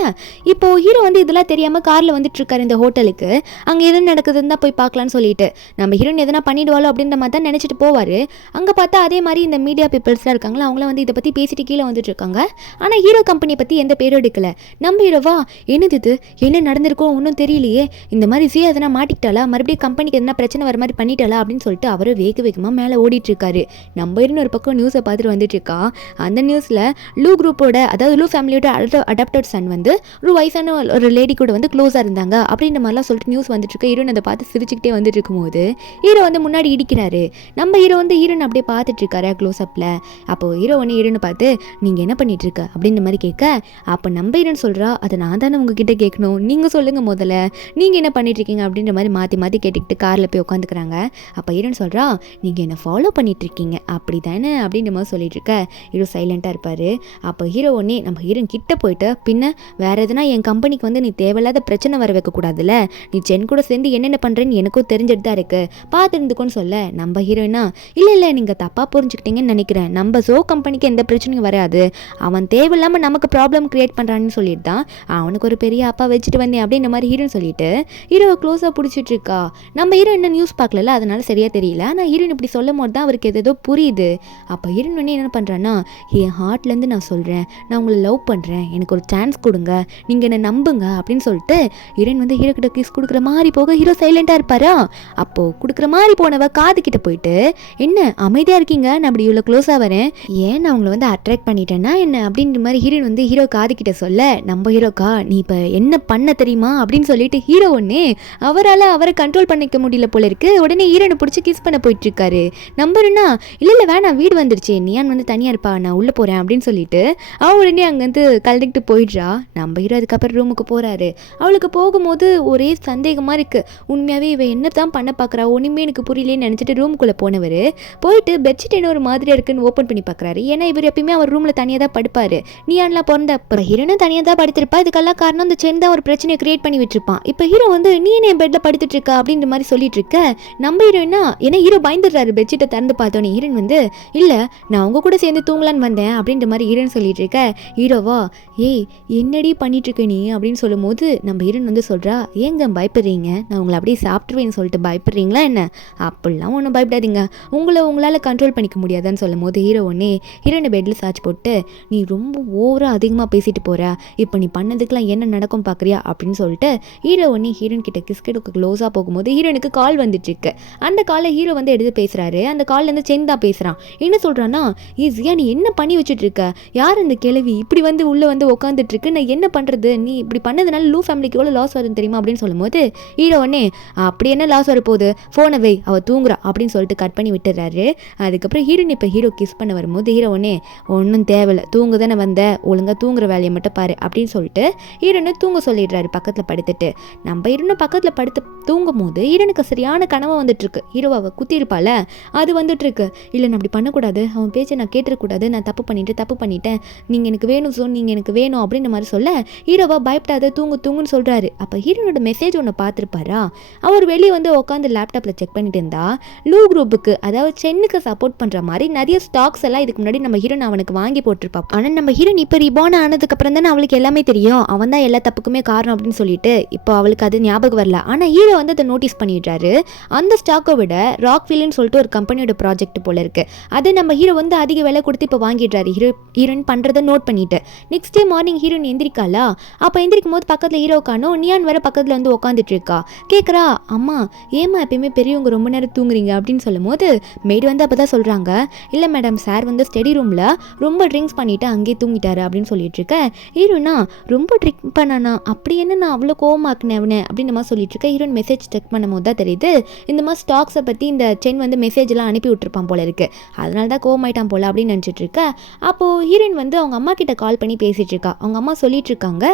இப்போ ஹீரோ வந்து இதெல்லாம் தெரியாமல் காரில் வந்துட்டு இருக்காரு இந்த ஹோட்டலுக்கு, அங்கே எது நடக்குதுன்னு தான் போய் பார்க்கலான்னு சொல்லிட்டு நம்ம ஹீரோயின் எதனா பண்ணிடுவாளோ அப்படின்ற மாதிரி தான் நினச்சிட்டு போவார். அங்கே பார்த்தா அதே மாதிரி இந்த மீடியா பீப்புள்ஸ்லாம் இருக்காங்களா, அவங்கள வந்து இதை பற்றி பேசிட்டு கீழே வந்துட்டு இருக்காங்க. ஆனால் ஹீரோ கம்பெனியை பற்றி எந்த பேரும் எடுக்கல. நம்ம ஹீரோவா என்னது இது, என்ன நடந்திருக்கோ ஒன்றும் தெரியலையே, இந்த மாதிரி ஜியா எதனா மாட்டிக்கிட்டாலா, மறுபடியும் கம்பெனிக்கு எதனா பிரச்சனை வர மாதிரி பண்ணிட்டாலா அப்படின்னு சொல்லிட்டு அவர் வேகமாக மேலே ஓடிட்டு இருக்காரு. நம்ம ஹீரோயின் ஒரு பக்கம் நியூஸை பார்த்துட்டு வந்துட்டு இருக்கா. அந்த நியூஸில் லூ குரூப்போட, அதாவது லூ ஃபேமிலியோட அடாப்டட் சன் வந்து ஒரு வயசான ஒரு லேடி கூட வந்து க்ளோஸாக இருந்தாங்க அப்படின்ற மாதிரிலாம் சொல்லிட்டு நியூஸ் வந்துட்டு இருக்கு. ஹீரோன் அதை பார்த்து சிரிச்சுக்கிட்டே வந்துட்டு இருக்கும்போது ஹீரோ வந்து முன்னாடி இடிக்கிறாரு. நம்ம ஹீரோ வந்து ஹீரோன் அப்படியே பார்த்துட்டு இருக்காரு க்ளோஸ் அப்பில். அப்போ ஹீரோ ஒன்று ஹீரோன்னு பார்த்து நீங்கள் என்ன பண்ணிட்டு இருக்க அப்படின்ற மாதிரி கேட்க, அப்போ நம்ம ஹீரோன்னு சொல்கிறா அதை நான் தானே உங்ககிட்ட கேட்கணும், நீங்கள் சொல்லுங்கள் முதல்ல நீங்கள் என்ன பண்ணிட்டு இருக்கீங்க அப்படின்ற மாதிரி மாற்றி மாற்றி கேட்டுக்கிட்டு காரில் போய் உட்காந்துக்கிறாங்க. அப்போ ஹீரோன்னு சொல்கிறா நீங்கள் என்னை ஃபாலோ பண்ணிட்டு இருக்கீங்க அப்படி தானே அப்படின்ற மாதிரி சொல்லிட்டு இருக்க. ஹீரோ சைலண்ட்டாக இருப்பார். அப்போ ஹீரோ ஒன்னே நம்ம ஹீரோன் கிட்ட போயிட்டு பின்ன வேறு எதுனா என் கம்பெனிக்கு வந்து நீ தேவையில்லாத பிரச்சனை வர வைக்கக்கூடாதுல்ல, நீ சென் கூட சேர்ந்து என்னென்ன பண்ணுறேன்னு எனக்கும் தெரிஞ்சுட்டு தான் இருக்குது, பார்த்து இருந்துக்கோன்னு சொல்ல. நம்ம ஹீரோயினா இல்லை நீங்கள் தப்பாக புரிஞ்சுக்கிட்டீங்கன்னு நினைக்கிறேன், நம்ம ஜோ கம்பெனிக்கு எந்த பிரச்சனையும் வராது, அவன் தேவையில்லாமல் நமக்கு ப்ராப்ளம் கிரியேட் பண்ணுறான்னு சொல்லிட்டு தான் அவனுக்கு ஒரு பெரிய அப்பா வச்சுட்டு வந்தேன் அப்படின்ற மாதிரி ஹீரோன்னு சொல்லிட்டு ஹீரோவை க்ளோஸாக பிடிச்சிட்டு இருக்கா. நம்ம ஹீரோ என்ன நியூஸ் பார்க்கல, அதனால சரியாக தெரியல. ஆனால் ஹீரோயின் இப்படி சொல்லும் போது தான் அவருக்கு ஏதோ புரியுது. அப்போ ஹீரோயின் வந்து என்ன பண்ணுறான்னா, என் ஹார்ட்லேருந்து நான் சொல்கிறேன், நான் உங்களை லவ் பண்ணுறேன், எனக்கு ஒரு சான்ஸ் கொடுங்க, நீங்கள் என்னை நம்புங்க அப்படின்னு சொல்லிட்டு ஹீரோயின் வந்து ஹீரோ கிட்ட கிஸ் கொடுக்குற மாதிரி போக ஹீரோ சைலண்டாக இருப்பாரா. அப்போது கொடுக்குற மாதிரி போனவ காது கிட்ட போயிட்டு என்ன அமைதியாக இருக்கீங்க, நான் அப்படி இவ்வளோ க்ளோஸாக வரேன், ஏன் நான் உங்களை வந்து அட்ராக்ட் பண்ணிட்டேன்னா என்ன அப்படின்ற மாதிரி ஹீரோயின் வந்து ஹீரோ காது கிட்ட சொல்ல, நம்ம ஹீரோக்கா நீ இப்போ என்ன பண்ண தெரியுமா அப்படின்னு சொல்லிட்டு ஹீரோ ஒன்று அவரால் அவரை கண்ட்ரோல் பண்ணிக்க முடியல போல இருக்கு. உடனே ஹீரோனை பிடிச்சி கிஸ் பண்ண போயிட்டு இருக்காரு. நம்பருன்னா இல்லை வேணாம் வீடு வந்துருச்சு, நீயான் வந்து தனியாக இருப்பா, நான் உள்ளே போகிறேன் அப்படின்னு சொல்லிட்டு அவள் உடனே அங்கேருந்து கலந்துக்கிட்டு போயிடுறா. நம்ம ஹீரோ அதுக்கப்புறம் ரூமுக்கு போகிறாரு. அவளுக்கு போகும்போது ஒரே சந்தேகமாக இருக்குது, உண்மையாகவே இவ என்ன தான் பண்ண பார்க்குறா, ஒன்றுமே எனக்கு புரியலேன்னு நினச்சிட்டு ரூமுக்குள்ளே போனவர் போயிட்டு பெட்ஷீட் என்ன ஒரு மாதிரியாக இருக்குன்னு ஓப்பன் பண்ணி பார்க்குறாரு. ஏன்னா இவர் எப்பயுமே அவர் ரூமில் தனியாக தான் படுப்பார். நீயான்லாம் பிறந்த அப்புறம் ஹீரோனும் தனியாக தான் படுத்திருப்பா. இதுக்கெல்லாம் காரணம் அந்த சென் தான் ஒரு பிரச்சனையை கிரியேட் பண்ணி விட்டுருப்பான். இப்போ ஹீரோ வந்து நீ என்ன என் பெட்டில் படுத்துட்டு இருக்கா அப்படின்ற மாதிரி சொல்லிட்டு இருக்க. நம்ம ஹீரோயினா ஏன்னா ஹீரோ பயந்துடுறாரு பெட்ஷீட்டை திறந்து பார்த்தோன்னே. ஹீரோன் வந்து இல்லை நான் உங்க கூட சேர்ந்து தூங்கலான்னு வந்தேன் அப்படின்ற மாதிரி ஹீரோன்னு சொல்லிட்டு இருக்க. ஹீரோவா ஏய் என்னடி பண்ணிட்டு இருக்க நீ அப்படின்னு சொல்லும் போது நம்ம ஹீரோன் வந்து சொல்கிறா, ஏங்க பயப்படுறீங்க, நான் உங்களை அப்படியே சாப்பிட்ருவேன்னு சொல்லிட்டு பயப்படுறீங்களா என்ன, அப்படிலாம் ஒன்றும் பயப்படாதீங்க, உங்களால் கண்ட்ரோல் பண்ணிக்க முடியாதான்னு சொல்லும் போது ஹீரோ ஒன்னே ஹீரோனை பெட்டில் சார்ஜ் போட்டு நீ ரொம்ப ஓவராக அதிகமாக பேசிட்டு போகிற, இப்போ நீ பண்ணதுக்கெலாம் என்ன நடக்கும் பார்க்குறியா அப்படின்னு சொல்லிட்டு ஹீரோ ஒன்னே ஹீரோன் கிட்ட கிஸ்கெட்டுக்கு க்ளோஸாக போகும்போது ஹீரோனுக்கு கால் வந்துட்டுருக்கு. அந்த காலை ஹீரோ வந்து எடுத்து பேசுகிறாரு. அந்த கால்லேருந்து சென் தான் பேசுகிறான். என்ன சொல்கிறான்னா, ஈஸியா நீ என்ன பண்ணி வச்சுட்டு இருக்க, யார் அந்த கிழவி இப்படி வந்து உள்ளே வந்து உட்காந்துட்டு இருக்கு, நான் என்ன பண்ணுறது, நீ இப்படி பண்ணதுனால லூ ஃபேமிலிக்கு எவ்வளோ லாஸ் வருதுன்னு தெரியுமா அப்படின்னு சொல்லும்போது ஹீரோ ஒன்னே அப்படி என்ன லாஸ் வரப்போகுது, ஃபோனை வை அவள் தூங்குறா அப்படின்னு சொல்லிட்டு கட் பண்ணி விட்டுறாரு. அதுக்கப்புறம் ஹீரோன் இப்போ ஹீரோ கிஸ் பண்ண வரும்போது ஹீரோ ஒன்னே ஒன்றும் தேவையில்லை, தூங்க தானே வந்த, ஒழுங்காக தூங்குற வேலையை மட்டும் பாரு அப்படின்னு சொல்லிட்டு ஹீரோனை தூங்க சொல்லிடுறாரு பக்கத்தில் படுத்துட்டு. நம்ம ஹீரோனை பக்கத்தில் படுத்து தூங்கும் போது ஹீரோனுக்கு சரியான கனவு வந்துட்டு இருக்கு. ஹீரோவை அவள் குத்திருப்பால அது வந்துட்டு இருக்கு. இல்லை நான் அப்படி பண்ணக்கூடாது, அவன் பேச்சை நான் கேட்டுருக்கூடாது, நான் தப்பு பண்ணிட்டேன், நீங்கள் எனக்கு வேணும் நீங்கள் எனக்கு வேணும் அப்படின்ற மாதிரி சொல்ல ஹீரோவா பயப்படாத தூங்குன்னு சொல்கிறாரு. அப்போ ஹீரோனோட மெசேஜ் ஒன்று பார்த்துருப்பாரா, அவர் வெளியே வந்து உட்காந்து லேப்டாப்பில் செக் பண்ணிட்டு இருந்தா லூ குரூப்புக்கு அதாவது சென்னுக்கு சப்போர்ட் பண்ணுற மாதிரி நிறைய ஸ்டாக்ஸ் எல்லாம் இதுக்கு முன்னாடி நம்ம ஹீரோன் அவனுக்கு வாங்கி போட்டிருப்பான். ஆனால் நம்ம ஹீரோன் இப்போ ரிபான் ஆனதுக்கு அப்புறம் தானே அவளுக்கு எல்லாமே தெரியும், அவன் தான் எல்லா தப்புக்குமே காரணம் அப்படின்னு சொல்லிட்டு இப்போ அவளுக்கு அது ஞாபகம் வரல. ஆனால் ஹீரோ வந்து அதை நோட்டீஸ் பண்ணிடுறாரு. அந்த ஸ்டாக்கை விட ராக்ஃபீல்னு சொல்லிட்டு ஒரு கம்பெனியோட ப்ராஜெக்ட் போல இருக்கு, அது நம்ம ஹீரோ வந்து அதிக விலை கொடுத்து இப்போ வாங்கிடுறாரு. ஹீரோயின் பண்ணுறதை நோட் பண்ணிட்டு நெக்ஸ்ட் டே மார்னிங் ஹீரோயின் எந்திரிக்காளா, அப்போ எந்திரிக்கும் போது பக்கத்தில் ஹீரோ காணோம். நியான் வர பக்கத்தில் வந்து உட்காந்துட்டு இருக்கா. கேட்குறா, அம்மா ஏமா எப்பயுமே பெரியவங்க ரொம்ப நேரம் தூங்குறீங்க அப்படின்னு சொல்லும் போது மெய்டு வந்து அப்போ தான் சொல்கிறாங்க, இல்லை மேடம் சார் வந்து ஸ்டடி ரூமில் ரொம்ப ட்ரிங்க்ஸ் பண்ணிவிட்டு அங்கேயே தூங்கிட்டாரு அப்படின்னு சொல்லிட்டு இருக்கேன். ஹீரோனா ரொம்ப ட்ரிங்க் பண்ணானா, அப்படி என்ன நான் அவ்வளோ கோவமாக்குனேன் அவனை அப்படின்னு மாதிரி சொல்லிட்டு இருக்கேன். ஹீரோயின் மெசேஜ் செக் பண்ணும் போது தான் தெரியுது இந்த மாதிரி ஸ்டாக்ஸை பற்றி இந்த சென் வந்து மெசேஜ்லாம் அனுப்பி விட்டுருப்பான் போல இருக்கு, அதனால தான் கோவமாயிட்டான் போல அப்படின்னு நினச்சிட்டு இருக்கேன். அப்போது ஹீரோயின் வந்து அவங்க அம்மா கிட்ட கால் பண்ணி பேசிகிட்டு இருக்கா. அவங்க அம்மா சொல்லிட்டு இருக்காங்க,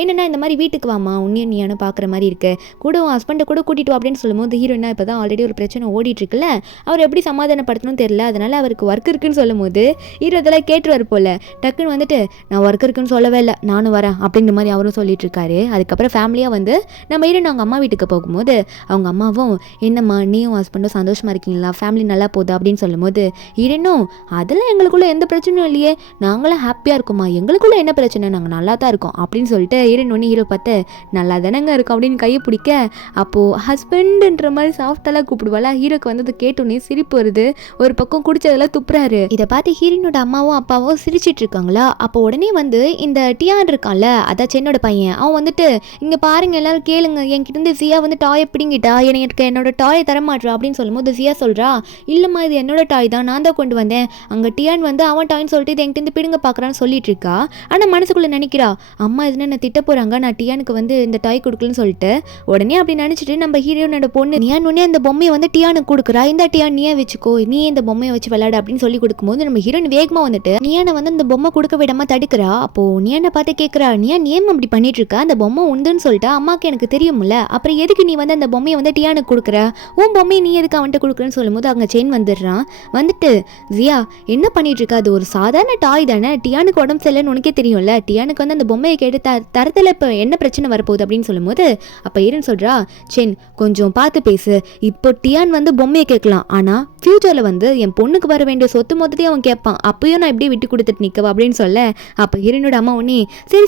என்னென்னா இந்த மாதிரி வீட்டுக்கு வாமா உன்னையும் நீயானு பார்க்குற மாதிரி இருக்கு, கூட உன் ஹஸ்பண்டை கூட கூட்டிட்டு வா அப்படின்னு சொல்லும்போது ஹீரோயினா இப்போ தான் ஆல்ரெடி ஒரு பிரச்சனை ஓடிட்டு இருக்குல்ல, அவர் எப்படி சமாதானப்படுத்தணும்னு தெரியல, அதனால அவருக்கு ஒர்க் இருக்குன்னு சொல்லும் போது ஹீரோ இதெல்லாம் கேட்டுருவார் போல. டக்குன்னு வந்துட்டு நான் ஒர்க் இருக்குன்னு சொல்லவே இல்லை, நானும் வரேன் அப்படிங்கிற மாதிரி அவரும் சொல்லிட்டு இருக்காரு. அதுக்கப்புறம் ஃபேமிலியாக வந்து நம்ம ஹீரோயின் அவங்க அம்மா வீட்டுக்கு போகும்போது அவங்க அம்மாவும் என்னம்மா நீயும் ஹஸ்பண்டும் சந்தோஷமாக இருக்கீங்களா, ஃபேமிலி நல்லா போகுது அப்படின்னு சொல்லும்போது ஹீரோனும் அதெல்லாம் எங்களுக்குள்ள எந்த பிரச்சனையும் இல்லையே, நாங்களாம் ஹாப்பியாக இருக்கோம்மா, எங்களுக்குள்ள என்ன பிரச்சனை, நாங்கள் நல்லா தான் இருக்கோம் அப்படின்னு சொல்லிட்டு ஹீரோயின் ஒன்று ஹீரோ பார்த்து நல்லா தானேங்க இருக்கும் அப்படின்னு கையை பிடிக்க அப்போது ஹஸ்பண்டுன்ற மாதிரி சாஃப்டாலாம் கூப்பிடுவாளா. ஹீரோக்கு வந்து அதை கேட்டோன்னே சிரிப்பு வருது, ஒரு பக்கம் குடிச்சதெல்லாம் துப்புறாரு. இதை பார்த்து ஹீரோனோட அம்மாவும் அப்பாவும் சிரிச்சிட்டு இருக்காங்களா. அப்போ உடனே வந்து இந்த டியான் இருக்கான்ல, அதான் சென்னோட பையன், அவன் வந்துட்டு இங்கே பாருங்க எல்லாரும் கேளுங்க, என்கிட்ட இருந்து ஜியா வந்து டாயை பிடிங்கிட்டா, என்னோட டாயை தரமாட்றா அப்படின்னு சொல்லும்போது ஜியா சொல்கிறா, இல்லைம்மா இது என்னோட டாய் தான், நான் தான் கொண்டு வந்தேன், அங்கே டியான் வந்து அவன் டாய்னு சொல்லிட்டு இது என்கிட்ட பிடுங்க பார்க்குறான்னு சொல்லிட்டு இருக்கா. ஆனால் மனசுக்குள்ளே நினைக்கிறா, அம்மா இதுன்னு என்ன திட்ட போகிறாங்க, நான் டியானுக்கு வந்து இந்த டாய் கொடுக்கலன்னு சொல்லிட்டு. உடனே அப்படி நினச்சிட்டு நம்ம ஹீரோனோட பொண்ணு நியான் உடனே அந்த பொம்மையை வந்து டியானுக்கு கொடுக்குறா, இந்த டியான் நீயே வச்சுக்கோ, நீ இந்த பொம்மையை வச்சு விளையாடு அப்படின்னு சொல்லி கொடுக்கும்போது நம்ம ஹீரோயின் வேகமாக வந்துட்டு நியானை வந்து அந்த பொம்மை கொடுக்க விடாம தடுக்கிறா. அப்போ நியானை பார்த்து கேட்குறா, நியான் ஏன் அப்படி பண்ணிட்டு இருக்க, அந்த பொம்மை உண்டுன்னு சொல்லிட்டு அம்மாக்கு எனக்கு தெரியும்ல, அப்புறம் எதுக்கு நீ வந்து அந்த பொம்மையை வந்து டியானுக்கு கொடுக்குற, உன் பொம்மையை நீ எதுக்கு அவன்கிட்ட கொடுக்குறேன்னு சொல்லும்போது அங்கே செயின் வந்துடுறான். வந்துட்டு ஜியா என்ன பண்ணிட்டு இருக்க, அது ஒரு சாதாரண டாய் தானே, டியானுக்கு உடம்பு சரியில்லைன்னு உனக்கே தெரியும்ல, டியானுக்கு வந்து அந்த பொம்மையை கேட்டு தரத்தில் இப்போ என்ன பிரச்சனை வரப்போகுது அப்படின்னு சொல்லும்போது அப்போ ஈரன் சொல்கிறா, சென் கொஞ்சம் பார்த்து பேசு, இப்போ டியான் வந்து பொம்மையை கேட்கலாம், ஆனால் ஃப்யூச்சரில் வந்து என் பொண்ணுக்கு வர வேண்டிய சொத்து மொத்தத்தையும் அவன் கேட்பான், அப்பயும் நான் இப்படியே விட்டு கொடுத்துட்டு நிற்கவா அப்படின்னு சொல்ல அப்போ ஹீரோனோட அம்மா உடனே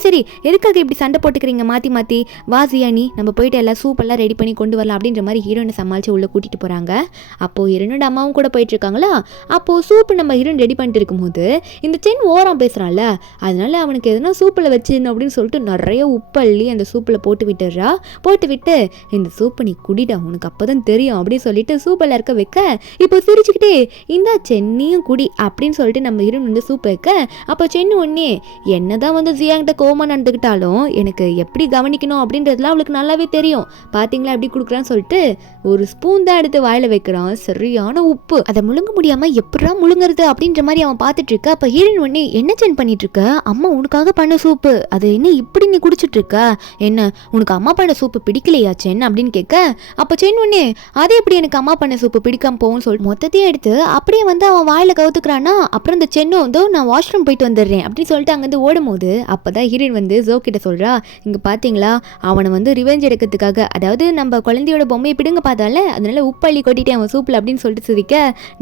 சரி எதுக்காக இப்படி சண்டை போட்டுக்கிறீங்க மாற்றி வா ஜியா நீ நம்ம போயிட்டு எல்லாம் சூப்பெல்லாம் ரெடி பண்ணி கொண்டு வரலாம் அப்படின்ற மாதிரி ஹீரோனை சமாளித்து உள்ளே கூட்டிகிட்டு போகிறாங்க. அப்போது ஹீரோனோட அம்மாவும் கூட போயிட்டு இருக்காங்களா. அப்போது சூப்பு நம்ம ஹீரோன் ரெடி பண்ணிட்டு இருக்கும்போது இந்த சென் ஓரம் பேசுகிறான்ல, அதனால அவனுக்கு எதனா சூப்பில் வச்சிருந்தோம் அப்படின்னு சொல்லிட்டு நிறைய உப்பள்ளி அந்த சூப்பில் போட்டு விட்டு இந்த சூப்பை நீ குடிடா உனக்கு அப்போதான் தெரியும் அப்படின்னு சொல்லிட்டு சூப்பில் இருக்க வைக்க இப்போ சிரிச்சுக்கிட்டே இந்த சென்னியும் குடி அப்படின்னு சொல்லிட்டு நம்ம ஹீரோன் வந்து சூப் வைக்க அப்போ சென்னு ஒன்னே என்னதான் வந்து ஜியாங்கிட்ட கோமா நடந்துக்கிட்டாலும் எனக்கு எப்படி கவனிக்கணும் அப்படின்றதுலாம் அவளுக்கு நல்லாவே தெரியும், பார்த்தீங்களா எப்படி கொடுக்குறான்னு சொல்லிட்டு ஒரு ஸ்பூன் தான் எடுத்து வாயில வைக்கிறான். சரியான உப்பு, அதை முழுங்க முடியாமல் எப்படா முழுங்குறது அப்படின்ற மாதிரி அவன் பார்த்துட்டு இருக்க. அப்போ ஹீரோயின் ஒன்னே என்ன சென் பண்ணிட்டு இருக்க, அம்மா உனக்காக பண்ண சூப்பு, அது என்ன இப்படி நீ குடிச்சிட்டு இருக்க, என்ன உனக்கு அம்மா பண்ண சூப்பு பிடிக்கலையா சென் அப்படின்னு கேட்க அப்போ சென் ஒன்னே அதே எப்படி எனக்கு அம்மா பண்ண சூப்பு பிடிக்காம போகும்னு சொல்லிட்டு மொத்தத்தையும் எடுத்து அப்படியே வந்து அவன் வாயில கவுத்துக்கிறான்னா. அப்புறம் இந்த சென்னும் வந்து நான் வாஷ்ரூம் போயிட்டு வந்துடுறேன் அப்படின்னு சொல்லிட்டு அங்கேருந்து ஓடும் போது அப்போதான் ஹீரோயின் வந்து ஜோ கிட்ட சொல்றா, இங்க பாத்தீங்களா அவனை வந்து ரிவெஞ்ச் எடுக்கிறதுக்காக, அதாவது நம்ம குழந்தையோட பொம்மையை பிடுங்க பார்த்தால அதனால உப்பள்ளி கொட்டிட்டேன் அவன் சூப்பில் அப்படின்னு சொல்லிட்டு சிரிக்க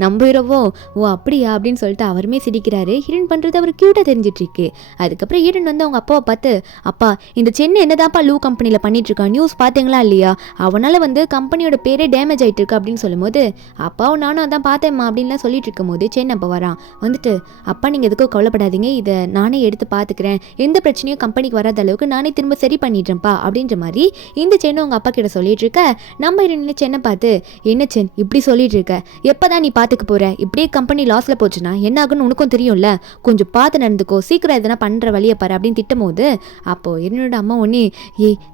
நம்ம ஹீரோவோ ஓ அப்படியா அப்படின்னு சொல்லிட்டு அவருமே சிரிக்கிறாரு. ஹீரோயின் பண்றது அவர் கியூட்டா தெரிஞ்சிட்டு இருக்கு. அதுக்கப்புறம் ஹீரோயின் வந்து அவங்க அப்பாவை பார்த்து, அப்பா இந்த சென்னை என்னதான்ப்பா லூ கம்பெனியில் பண்ணிட்டு இருக்கான், நியூஸ் பார்த்தீங்களா இல்லையா, அவனால வந்து கம்பெனியோட பேரே டேமேஜ் ஆகிட்டு இருக்கு அப்படின்னு சொல்லும்போது அப்பாவும் நானும் அதான் பார்த்தேம்மா அப்படின்லாம் சொல்லிட்டு இருக்கும் போது சென்னை அப்போ வரான். வந்துட்டு அப்பா நீங்கள் எதுக்கும் கவலைப்படாதீங்க, இதை நானே எடுத்து பார்த்துக்கிறேன், எந்த பிரச்சனையும் கம்பெனிக்கு வராத அளவுக்கு நானே திரும்ப சரி பண்ணிடுறேன்ப்பா அப்படின்ற மாதிரி இந்த சென்னை உங்கள் அப்பா கிட்ட சொல்லிட்டு இருக்க. நம்ம இருந்த சென்னை பார்த்து என்ன சென் இப்படி சொல்லிட்டு இருக்க, எப்போதான் நீ பார்த்துக்க போற, இப்படியே கம்பெனி லாஸில் போச்சுன்னா என்ன ஆகுன்னு உனக்கும் தெரியும்ல, கொஞ்சம் பார்த்து நடந்துக்கோ, சீக்கிரம் எதனா பண்ணுற வழியை பாரு அப்படின்னு திட்டும் போது அப்போது என்னோட அம்மா ஒன்னே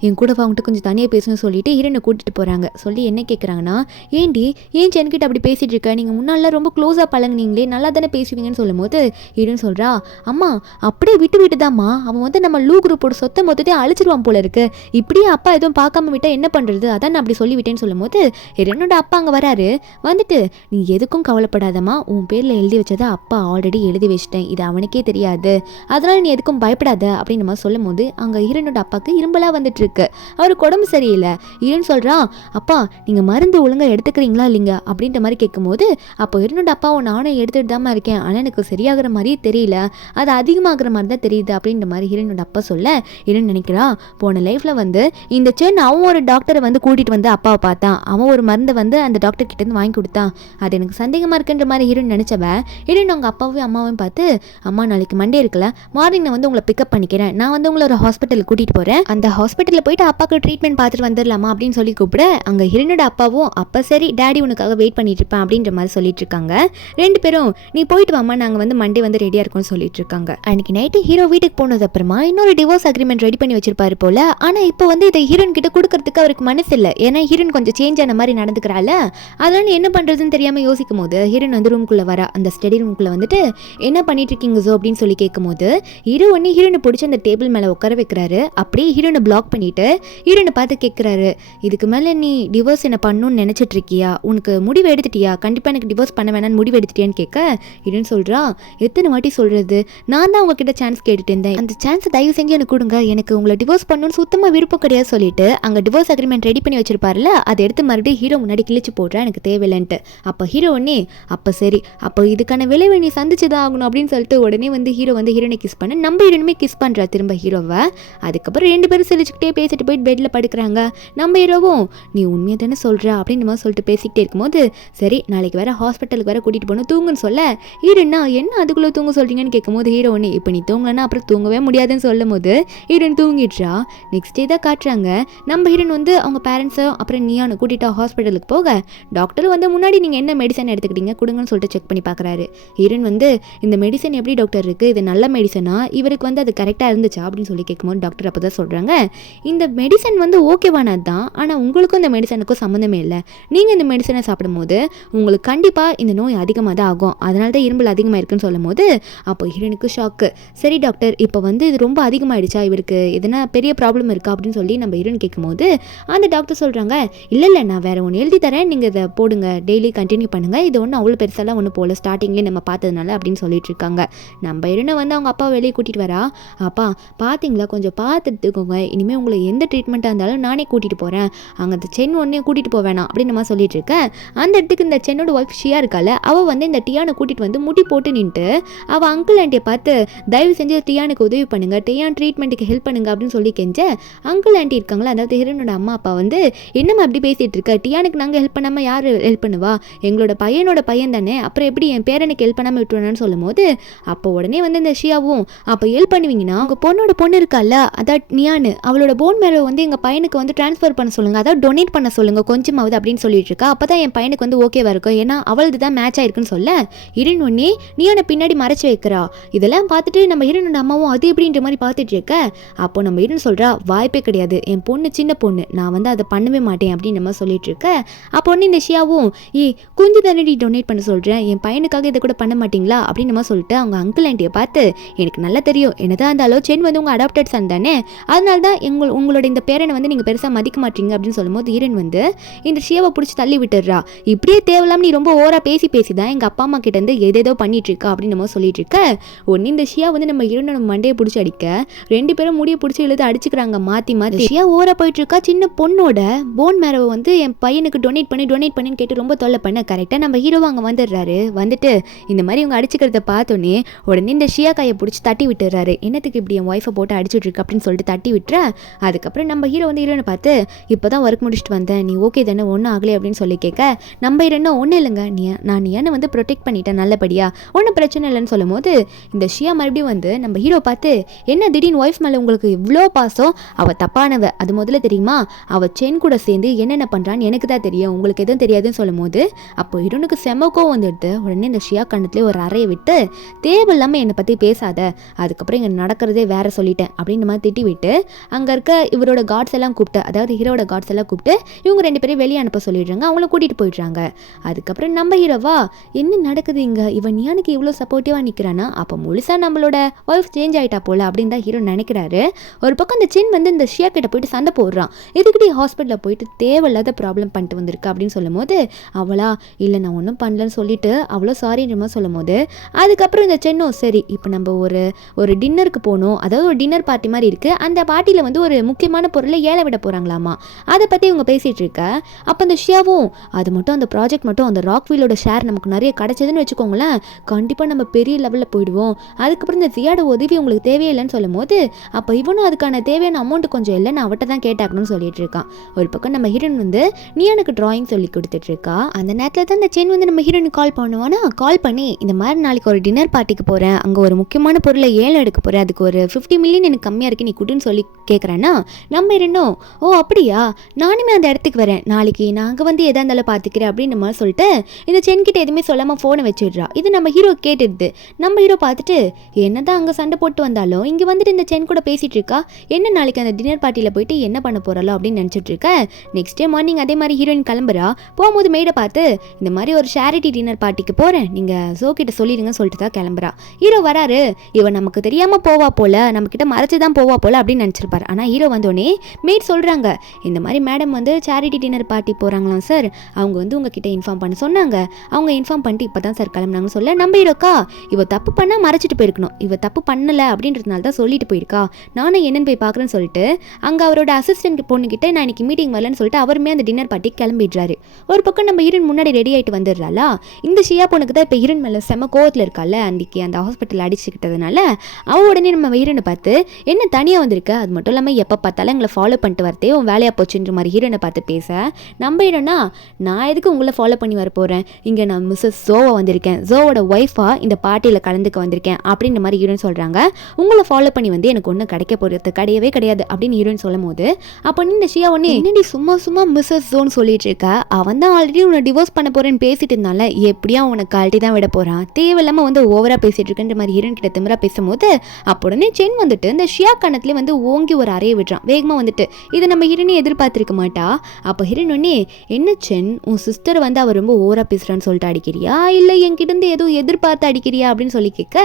என் கூட அவங்ககிட்ட கொஞ்சம் தனியாக பேசணும்னு சொல்லிட்டு ஹீரோனை கூட்டிட்டு போகிறாங்க. சொல்லி என்ன கேட்குறாங்கன்னா, ஏன்டி ஏன் சென்கிட்ட அப்படி பேசிகிட்டு இருக்க, நீங்கள் முன்னாடிலாம் ரொம்ப க்ளோஸாக பழங்குனீங்களே நல்லா தானே பேசுவீங்கன்னு சொல்லும் போது ஹீரோன்னு சொல்கிறா, அம்மா அப்படியே விட்டு தாம்மா, அவன் வந்து நம்ம லூ குரூப்போட சொத்தை மொத்தத்தையும் அழிச்சிருவான் போல இருக்கு, இப்படியே அப்பா எதுவும் பார்க்காம விட்டா என்ன பண்ணுறது, அதான் நான் அப்படி சொல்லிவிட்டேன்னு சொல்லும்போது ஹீரோனோட அப்பா அங்கே வராரு. வந்துட்டு நீ எதுக்கும் கவலைப்படாதம்மா, உன் பேரில் எழுதி வச்சதை அப்பா ஆல்ரெடி எழுதி வச்சிட்டேன், இது அவனுக்கே தெரியாது, அதனால நீ எதுக்கும் பயப்படாத அப்படின்னு நம்ம சொல்லும் போது அங்கே ஹீரோனோட அப்பாவுக்கு இரும்பலா வந்துட்டு இருக்கு. அவருக்கு உடம்பு சரியில்லை. ஹீரோன்னு சொல்கிறான், அப்பா நீங்கள் மருந்து ஒழுங்காக எடுத்துக்கிறீங்களா இல்லைங்க அப்படின்ற மாதிரி கேட்கும்போது அப்போ ஹீரோனோட அப்பாவை நானும் எடுத்துகிட்டு தாம்மா இருக்கேன், ஆனால் எனக்கு சரியாகிற மாதிரியே தெரியல, அது அதிகமாகிற மாதிரி தான் தெரியுது அப்படின்ற மாதிரி ஹீரோனோட அப்பா சொல்ல ஹீரோன் நினைக்கிறா, போன லைஃப்பில் வந்து இந்த சென் அவன் ஒரு டாக்டரை வந்து கூட்டிகிட்டு வந்து அப்பாவை பார்த்தான், அவன் ஒரு மருந்தை வந்து அந்த டாக்டர் கிட்டேருந்து வாங்கி கொடுத்தான், அது எனக்கு சந்தேகமாக இருக்குன்ற மாதிரி ஹீரோன் நினச்சவ ஹீரோன் அவங்க அப்பாவையும் அம்மாவையும் பார்த்து, அம்மா நாளைக்கு மண்டே இருக்குல்ல, மார்னிங் நான் வந்து உங்களை பிக்கப் பண்ணிக்கிறேன், நான் வந்து உங்களை ஒரு ஹாஸ்பிட்டலுக்கு கூட்டிகிட்டு போகிறேன், அந்த ஹாஸ்பிட்டலில் போயிட்டு அப்பாவுக்கு ட்ரீட்மெண்ட் பார்த்துட்டு வந்துடலாமா அப்படின்னு சொல்லி கூப்பிட அங்கே ஹீரோனோட அப்பாவும் அப்போ சரி டேடி உனக்காக வெயிட் பண்ணிட்டு இருப்பேன் அப்படின்ற மாதிரி சொல்லிட்டு இருக்காங்க. ரெண்டு பேரும் நீ போயிட்டு வாமா, நாங்கள் வந்து மண்டே வந்து ரெடியாக இருக்கோம்னு சொல்லிட்டு இருக்காங்க. அன்னைக்கு நைட்டு ஹீரோ வீட்டுக்கு போனது அப்புறமா இன்னொரு டிவோர்ஸ் அக்ரிமெண்ட் ரெடி பண்ணி வச்சிருப்பாரு போல. ஆனால் இப்போ வந்து இதை ஹீரோன் கிட்ட கொடுக்கறதுக்கு அவருக்கு மனசு இல்லை, ஏன்னா ஹீரோன் கொஞ்சம் சேஞ்ச் ஆன மாதிரி நடந்துக்கிறாள். அதனால என்ன பண்ணுறதுன்னு தெரியாமல் யோசிக்கும் போது ஹீரோன் வந்து ரூம்குள்ளே வரா. அந்த ஸ்டடி ரூம்குள்ளே வந்துட்டு என்ன பண்ணிட்டு இருக்கீங்க ஜோ அப்படின்னு சொல்லி கேட்கும் போது ஹீரோ ஒன்று ஹீரோனை பிடிச்சி அந்த டேபிள் மேலே உட்கார வைக்கிறாரு. அப்படியே ஹீரோனை பிளாக் பண்ணிட்டு ஹீரோனை பார்த்து கேட்குறாரு, இதுக்கு மேலே நீ டிவோர்ஸ் என்ன பண்ணணும்னு நினச்சிட்டு இருக்கியா, உனக்கு முடிவு எடுத்துட்டியா, கண்டிப்பாக எனக்கு டிவோர்ஸ் பண்ண வேணான்னு முடிவு எடுத்துட்டியான்னு கேட்க ஹீரோன் சொல்கிறா, எத்தனை வாட்டி சொல்கிறது, நான் தான் உங்ககிட்ட சான்ஸ் கேட்டுட்டு இருந்தேன், அந்த சான்ஸை தயவு செஞ்சு எனக்கு கொடுங்க, எனக்கு உங்களை டிவோர்ஸ் பண்ணணும்னு சுத்தமாக விருப்பம் கிடையாது சொல்லிட்டு அங்கே டிவோர்ஸ் அக்ரிமெண்ட் ரெடி பண்ணி வச்சிருப்பாருல, அதை எடுத்து மறுபடியும் ஹீரோ முன்னாடி கிழிச்சு போடுறா, எனக்கு தேவையில்லைன்ட்டு. அப்போ ஹீரோ உடனே அப்போ சரி, அப்போ இதுக்கான விளைவை நீ சந்திச்சு தான் ஆகணும் அப்படின்னு சொல்லிட்டு உடனே வந்து ஹீரோ வந்து ஹீரோனை கிஸ் பண்ண நம்ம ஹீரோனுமே கிஸ் பண்ணுறா திரும்ப ஹீரோவை. அதுக்கப்புறம் ரெண்டு பேரும் சிரிச்சுக்கிட்டே பேசிட்டு போயிட்டு பெட்டில் படுக்கிறாங்க. நம்ம ஹீரோவும் நீ உண்மையை தானே சொல்கிற அப்படின்னு நம்ம சொல்லிட்டு பேசிக்கிட்டே இருக்கும்போது சரி நாளைக்கு வேற ஹாஸ்பிட்டலுக்கு வேற கூட்டிகிட்டு போகணும் தூங்குன்னு சொல்ல ஹீரோனா என்ன அதுக்குள்ளே தூங்க சொல்கிறீங்கன்னு கேட்கும்போது ஹீரோ ஒன்று இப்போ நீ தூங்கலன்னா அப்புறம் தூங்கவே முடியாதுன்னு சொல்லும் போது ஹீரோன் தூங்கிடுறா. நெக்ஸ்ட் டே தான் காட்டுறாங்க. நம்ம ஹீரோன் வந்து அவங்க பேரண்ட்ஸை அப்புறம் நீயானு கூட்டிகிட்டு ஹாஸ்பிட்டலுக்கு போக டாக்டர் வந்து முன்னாடி நீங்கள் என்ன மெடிசன் எடுத்துக்கிட்டீங்க கொடுங்கன்னு சொல்லிட்டு செக் பண்ணி பார்க்குறாரு. ஹீரோன் வந்து இந்த மெடிசன் எப்படி டாக்டர் இருக்குது, இது நல்ல மெடிசனா, இவருக்கு வந்து அது கரெக்டாக இருந்துச்சா அப்படின்னு சொல்லி கேட்கும்போது டாக்டர் அப்போ தான் சொல்கிறாங்க, இந்த மெடிசன் வந்து ஓகேவானது தான், ஆனால் உங்களுக்கும் இந்த மெடிசனுக்கும் சம்மந்தமே இல்லை, நீங்கள் இந்த மெடிசனை சாப்பிடும்போது உங்களுக்கு கண்டிப்பாக இந்த நோய் அதிகமாக தான் ஆகும், அதனால தான் இரும்பல் அதிகமாக இருக்குன்னு சொல்லும் போது அப்போ ஹீரோனுக்கு ஷாக்கு. சரி டாக்டர் இப்போ வந்து இது ரொம்ப அதிகமாகிடுச்சா, இவருக்கு எதனா பெரிய ப்ராப்ளம் இருக்கா அப்படின்னு சொல்லி நம்ம ஹீரோன் கேட்கும்போது அந்த டாக்டர் சொல்கிறாங்க, இல்லை நான் வேறு ஒன்று எழுதி தரேன், நீங்கள் இதை போடுங்க, டெய்லி கண்டினியூ பண்ணுங்கள், இது ஒன்றும் அவ்வளோ பெருசாலாம் ஒன்றும் போகல, ஸ்டார்டிங்லேயே நம்ம பார்த்ததுனால அப்படின்னு சொல்லிட்டு இருக்காங்க. நம்ம ஹீரோனை வந்து அவங்க அப்பா வெளியே கூட்டிகிட்டு வரா. அப்பா பார்த்தீங்களா, கொஞ்சம் பார்த்துட்டுக்கோங்க, இனிமேல் உங்களை எந்த ட்ரீட்மெண்ட்டாக இருந்தாலும் நானே கூட்டிகிட்டு போகிறேன், அங்கே அந்த சென் ஒன்றே கூட்டிகிட்டு போவேணாம் அப்படின்னு நம்ம சொல்லிட்டு இருக்கேன். அந்த இடத்துக்கு இந்த சென்னோட ஒய்ஃப் ஷியா இருக்கால, அவள் வந்து இந்த டியானை கூட்டிகிட்டு வந்து முடி போட்டு நின்ட்டு அவள் அங்கிள் ஆண்டியை பார்த்து தயவு செஞ்சு டியானுக்கு உதவி பண்ணுங்க, டியான் ட்ரீட்மெண்ட்டுக்கு ஹெல்ப் பண்ணுங்க அப்படின்னு சொல்லி கெஞ்ச அங்கிள் ஆண்டி இருக்காங்களா, அதாவது ஹீரோனோட அம்மா அப்பா வந்து என்னம்மா அப்படி பேசிகிட்டு இருக்க, டியானுக்கு நாங்கள் ஹெல்ப் பண்ணாமல் யார் ஹெல்ப் பண்ணுவா, எங்களோட பையனோட பையன் தானே, அப்புறம் எப்படி என் பேரனுக்கு ஹெல்ப் பண்ணாமல் விட்டுருவானு சொல்லும் போது அப்போ உடனே வந்து இந்த ஷியாவும் அப்போ ஹெல்ப் பண்ணுவீங்கன்னா உங்கள் பொண்ணோட பொண்ணு இருக்கால, அதான் நியானு, அவளோட போன் மேரோ வந்து எங்கள் பையனுக்கு வந்து ட்ரான்ஸ்ஃபர் பண்ண சொல்லுங்கள், அதாவது டொனேட் பண்ண சொல்லுங்கள் கொஞ்சமாவது அப்படின்னு சொல்லிட்டு இருக்கா. அப்போ தான் என் பையனுக்கு வந்து ஓகேவா இருக்கும், ஏன்னா அவளது தான் மேட்ச் ஆயிருக்குன்னு சொல்ல ஹீரோன் ஒன்னே நியானை பின்னாடி மறைச்சு வைக்கிறா. இதெல்லாம் பார்த்துட்டு நம்ம ஹீரோனோட அம்மாவும் அது எப்படின்ற மாதிரி பார்த்துட்டு இருக்க. அப்போ நம்ம ஹீரோன் சொல்கிறா, வாய்ப்பே கிடையாது, என் பொண்ணு சின்ன பொண்ணு, நான் வந்து அதை பண்ணவே மாட்டேன் அப்படின்னு நம்ம சொல்லிட்டு இருக்க. அப்போ ஒன்று இந்த ஷியாவும் கொஞ்சம் தானே டொனேட் பண்ண சொல்கிறேன், என் பையனுக்காக இதை கூட பண்ண மாட்டிங்களா அப்படின்னு நம்ம சொல்லிட்டு அவங்க அங்கிள் ஆண்டியை பார்த்து எனக்கு நல்லா தெரியும், என்னதான் இருந்தாலும் சென் வந்து உங்கள் அடாப்டட் சன் தானே, அதனால தான் உங்களோட இந்த பேரனை வந்து நீங்கள் பெருசாக மதிக்க மாட்டீங்க அப்படின்னு சொல்லும்போது ஹீரோன் வந்து இந்த ஷியாவை பிடிச்சி தள்ளி விட்டுடுறா. இப்படியே தேவையில்லாம நீ ரொம்ப ஓவரா பேசி தான் எங்கள் அப்பா அம்மா கிட்ட இருந்து ஏதேதோ பண்ணிட்டு இருக்கா அப்படின்னு நம்ம சொல்லிட்டு இருக்க. ஒன்று இந்த ஷியா வந்து நம்ம ஹீரோனோட மண்டையை பிடிச்சி அடிக்க ரெண்டு பேரும் முடியை பிடிச்சி எழுத அடிச்சுக்கிறாங்க மாற்றி மாற்றி. ஷியா ஓவரா போயிட்டு இருக்கா. சின்ன பொண்ணோட போன் மேரோவை வந்து என் பையனுக்கு டொனேட் பண்ணின்னு கேட்டு ரொம்ப தொல்லை பண்ண கரெக்டாக நம்ம ஹீரோவை அங்கே வந்துடுறாரு. வந்துட்டு இந்த மாதிரி இவங்க அடிச்சுக்கிறத பார்த்தோன்னே உடனே இந்த ஷியா கையை பிடிச்சி தட்டி விட்டுறாரு. என்னத்துக்கு இப்படி என் ஒய்ஃபை போட்டு அடிச்சுட்டு இருக்கு அப்படின்னு சொல்லிட்டு தட்டி விட்டுற. அதுக்கப்புறம் நம்ம ஹீரோ வந்து ஹீரோனை பார்த்து இப்போ தான் ஒர்க் முடிச்சுட்டு வந்தேன், நீ ஓகே தானே, ஒன்றும் ஆகலை அப்படின்னு சொல்லி கேட்க நம்ம ஹீரோனா ஒன்றும் இல்லைங்க, நான் ஏன்னு வந்து ப்ரொடெக்ட் பண்ணிட்டேன் நல்லபடியா, ஒன்றும் பிரச்சனை இல்லைன்னு சொல்லும் போது இந்த ஷியா மறுபடியும் வந்து நம்ம ஹீரோ பார்த்து என்ன திடீர்னு ஒய்ஃப் மேலே உங்களுக்கு இவ்வளோ பாசம், அவள் தப்பானவ, அது முதல்ல தெரியுமா, அவள் சென் கூட சேர்ந்து என்னென்ன பண்ணுறான்னு எனக்கு தான் தெரியும், உங்களுக்கு எதுவும் தெரியாதுன்னு சொல்லும் போது அப்போ ஹீரோனுக்கு செமக்கோ வந்துடுது. உடனே இந்த ஷியா கண்ணத்துலேயே ஒரு அறையை விட்டு தேவையில்லாமல் என்னை பற்றி பேசாத, அதுக்கப்புறம் இங்கே நடக்கிறதே வேற சொல்லிட்டேன் அப்படின்னு மாதிரி திட்டி விட்டு அங்கே இருக்க இவரோட காட்ஸ் எல்லாம் கூப்பிட்டு, அதாவது ஹீரோட காட்ஸ் எல்லாம் கூப்பிட்டு இவங்க ரெண்டு பேரும் வெளியே அனுப்ப சொல்லிடுறாங்க. அவங்கள கூட்டிகிட்டு போயிடுறாங்க. அதுக்கப்புறம் நம்ம ஹீரோவா என்ன நடக்குது இங்கே, இவன் நியானுக்கு இவ்வளோ சப்போர்ட்டிவாக நிற்கிறானா, அப்போ முழுசாக நம்மளோட ஒய்ஃப் சேஞ்ச் ஆகிட்டா போல அப்படின்னு தான் ஹீரோ நினைக்கிறாரு. ஒரு பக்கம் அந்த சென் வந்து இந்த ஷியா கிட்ட போயிட்டு சண்டை போடுறான். எதுக்கிட்டே ஹாஸ்பிட்டலில் போயிட்டு தேவையில்லாத ப்ராப்ளம் பண்ணிட்டு வந்திருக்கு அப்படின்னு சொல்லும் போது அவளா இல்லை நான் ஒன்றும் பண்ணலன்னு சொல்லிட்டு அவ்வளோ சாரின்ற மாதிரி சொல்லும் போது அதுக்கப்புறம் இந்த சென்னோ சரி இப்போ நம்ம ஒரு டின்னருக்கு போகணும், அதாவது ஒரு டின்னர் பார்ட்டி மாதிரி இருக்குது, அந்த பார்ட்டியில் வந்து ஒரு முக்கியமான பொருளை ஏழை விட போகிறாங்களாமா, அதை பற்றி இவங்க பேசிகிட்டு இருக்க. அப்போ அந்த ஷியாவும் அது மட்டும் அந்த ப்ராஜெக்ட் மட்டும் அந்த ராக்வீலோட ஷேர் நமக்கு நிறைய கிடைச்சதுன்னு வச்சுக்கோங்களேன், கண்டிப்பாக நம்ம பெரிய லெவலில் போயிடுவோம், அதுக்கப்புறம் இந்த ஜியாட உதவி உங்களுக்கு தேவையில்லைன்னு சொல்லும் போது அப்போ இவனும் அதுக்கான தேவையான அமௌண்ட் கொஞ்சம் இல்லை, நான் அவட்ட தான் கேட்டாக்கணும்னு சொல்லிட்டு இருக்கான். ஒரு பக்கம் நம்ம ஹீரோயின் வந்து நீ எனக்கு டிராயிங் சொல்லி கொடுத்துட்டு இருக்கா. அந்த நேரத்தில் தான் இந்த சென் வந்து நம்ம ஹீரோனுக்கு கால் பண்ணுவானா, கால் பண்ணி இந்த மாதிரி நாளைக்கு ஒரு டின்னர் பார்ட்டிக்கு போகிறேன், அங்கே ஒரு முக்கியமான பொருளை ஏழை எடுக்க போகிறேன், அதுக்கு ஒரு 50 மில்லியன் எனக்கு கம்மியாக இருக்குது, நீ குடுன்னு சொல்லி கேட்குறேன்னா நம்ம இருந்தோம் ஓ அப்படியா நானுமே அந்த இடத்துக்கு வரேன், நாளைக்கு நாங்கள் வந்து எதா இருந்தாலும் பார்த்துக்கிறேன் அப்படின்னு மாதிரி சொல்லிட்டு இந்த சென்கிட்ட எதுவுமே சொல்லாமல் ஃபோனை வச்சிடுறா. இது நம்ம ஹீரோ கேட்டுடுது. நம்ம ஹீரோ பார்த்துட்டு என்னதான் அங்கே சண்டை போட்டு வந்தாலும் இங்கே வந்துட்டு இந்த சென் கூட பேசிகிட்டு இருக்கா, என்ன நாளைக்கு அந்த டின்னர் பார்ட்டியில் போயிட்டு என்ன பண்ண போகிறாளோ அப்படின்னு நினச்சிட்டு இருக்க. நெக்ஸ்ட் டே மார்னிங் அதே மாதிரி ஹீரோயின் கிளம்புறா. போகும்போது மேடை பார்த்து இந்த மாதிரி ஒரு சேரிட்டி டின்னர் பார்ட்டிக்கு போகிறேன், நீங்கள் ஜோ கிட்ட சொல்லிடுங்கன்னு சொல்லிட்டு தான் கிளம்புறா. ஹீரோ வராரு, இவன் நமக்கு தெரியாமல் போவா போல, நம்மக்கிட்ட மறைச்சு தான் போவா போல அப்படின்னு நினச்சிருப்பார். ஆனால் ஹீரோ வந்தோடனே மேட் சொல்கிறாங்க இந்த மாதிரி மேடம் வந்து சேரிட்டி டின்னர் பார்ட்டி போகிறாங்களாம் சார், அவங்க வந்து உங்ககிட்ட இன்ஃபார்ம் பண்ண சொன்னாங்க, அவங்க இன்ஃபார்ம் பண்ணிட்டு இப்போ தான் சார் கிளம்புனாங்கன்னு சொல்ல நம்ம ஹீரோக்கா இவ தப்பு பண்ணால் மறைச்சிட்டு போயிருக்கணும், இவ தப்பு பண்ணலை அப்படின்றதுனால தான் சொல்லிட்டு போயிருக்கா, நானும் என்னன்னு போய் பார்க்குறேன்னு சொல்லிட்டு அங்கே அவரோட அசிஸ்டன்ட் பொண்ணுக்கிட்ட நான் இன்னைக்கு மீட்டிங் வரலன்னு சொல்லிட்டு அவருமே அந்த டின்னர் பார்ட்டி கிளம்பிடுறாரு. ஒரு பக்கம் நம்ம ஹீரோயின் முன்னாடி ரெடி ஆகிட்டு வந்துடுறாளா. இந்த ஷியா பொண்ணுக்கு தான் இப்போ ஹீரோயின் மேலே செம கோவத்தில் இருக்கால, அன்றைக்கி அந்த ஹாஸ்பிட்டல் அடிச்சுக்கிட்டதுனால அவ உடனே நம்ம ஹீரோனை பார்த்து என்ன தனியாக வந்திருக்க, அது மட்டும் இல்லாமல் எப்போ பார்த்தாலும் எங்களை ஃபாலோ பண்ணிட்டு வரதே உன் வேலையாக போச்சுன்ற மாதிரி ஹீரோனை பார்த்து பேச நம்ம ஹீரோனா நான் எதுக்கு உங்களை ஃபாலோ பண்ணி வர போகிறேன், இங்கே நான் மிஸ்ஸஸ் ஜோவா வந்திருக்கேன், ஜோவோட ஒய்ஃபாக இந்த பார்ட்டியில் கலந்துக்க வந்திருக்கேன் அப்படின்ற மாதிரி ஹீரோயின் சொல்கிறாங்க. உங்களை ஃபாலோ பண்ணி வந்து எனக்கு ஒன்றும் கிடைக்க போகிறது கிடையாது அப்படின்னு ஹீரோயின் சொல்லும் போது அப்போ இந்த ஷியா ஒன்று என்னடி சும்மா மிஸ்ஸஸ் ஜோன்னு சொல்லிட்டு இருக்க, அவன் தான் ஆல்ரெடி உன்னை டிவோர்ஸ் பண்ண போகிறேன்னு பேசிட்டு இருந்தால, எப்படியா உனக்கு கழட்டி தான் விட போகிறான், தேவையில்லாமல் வந்து ஓவராக பேசிட்டு இருக்குன்ற மாதிரி ஹீரோயின் கிட்ட திமிரா பேசும்போது அப்போ உடனே சென் வந்துட்டு இந்த ஷியா கணத்துலேயே வந்து ஓங்கி ஒரு அறையை விடுறான் வேகமாக வந்துட்டு. இதை நம்ம ஹீரோனே எதிர்பார்த்துருக்க மாட்டா. அப்போ ஹீரோயின் ஒன்னே என்ன சென் உன் சிஸ்டர் வந்து அவர் ரொம்ப ஓவராக பேசுகிறான்னு சொல்லிட்டு அடிக்கிறியா, இல்லை என்கிட்ட இருந்து எதுவும் எதிர்பார்த்து அடிக்கிறியா அப்படின்னு சொல்லி கேட்க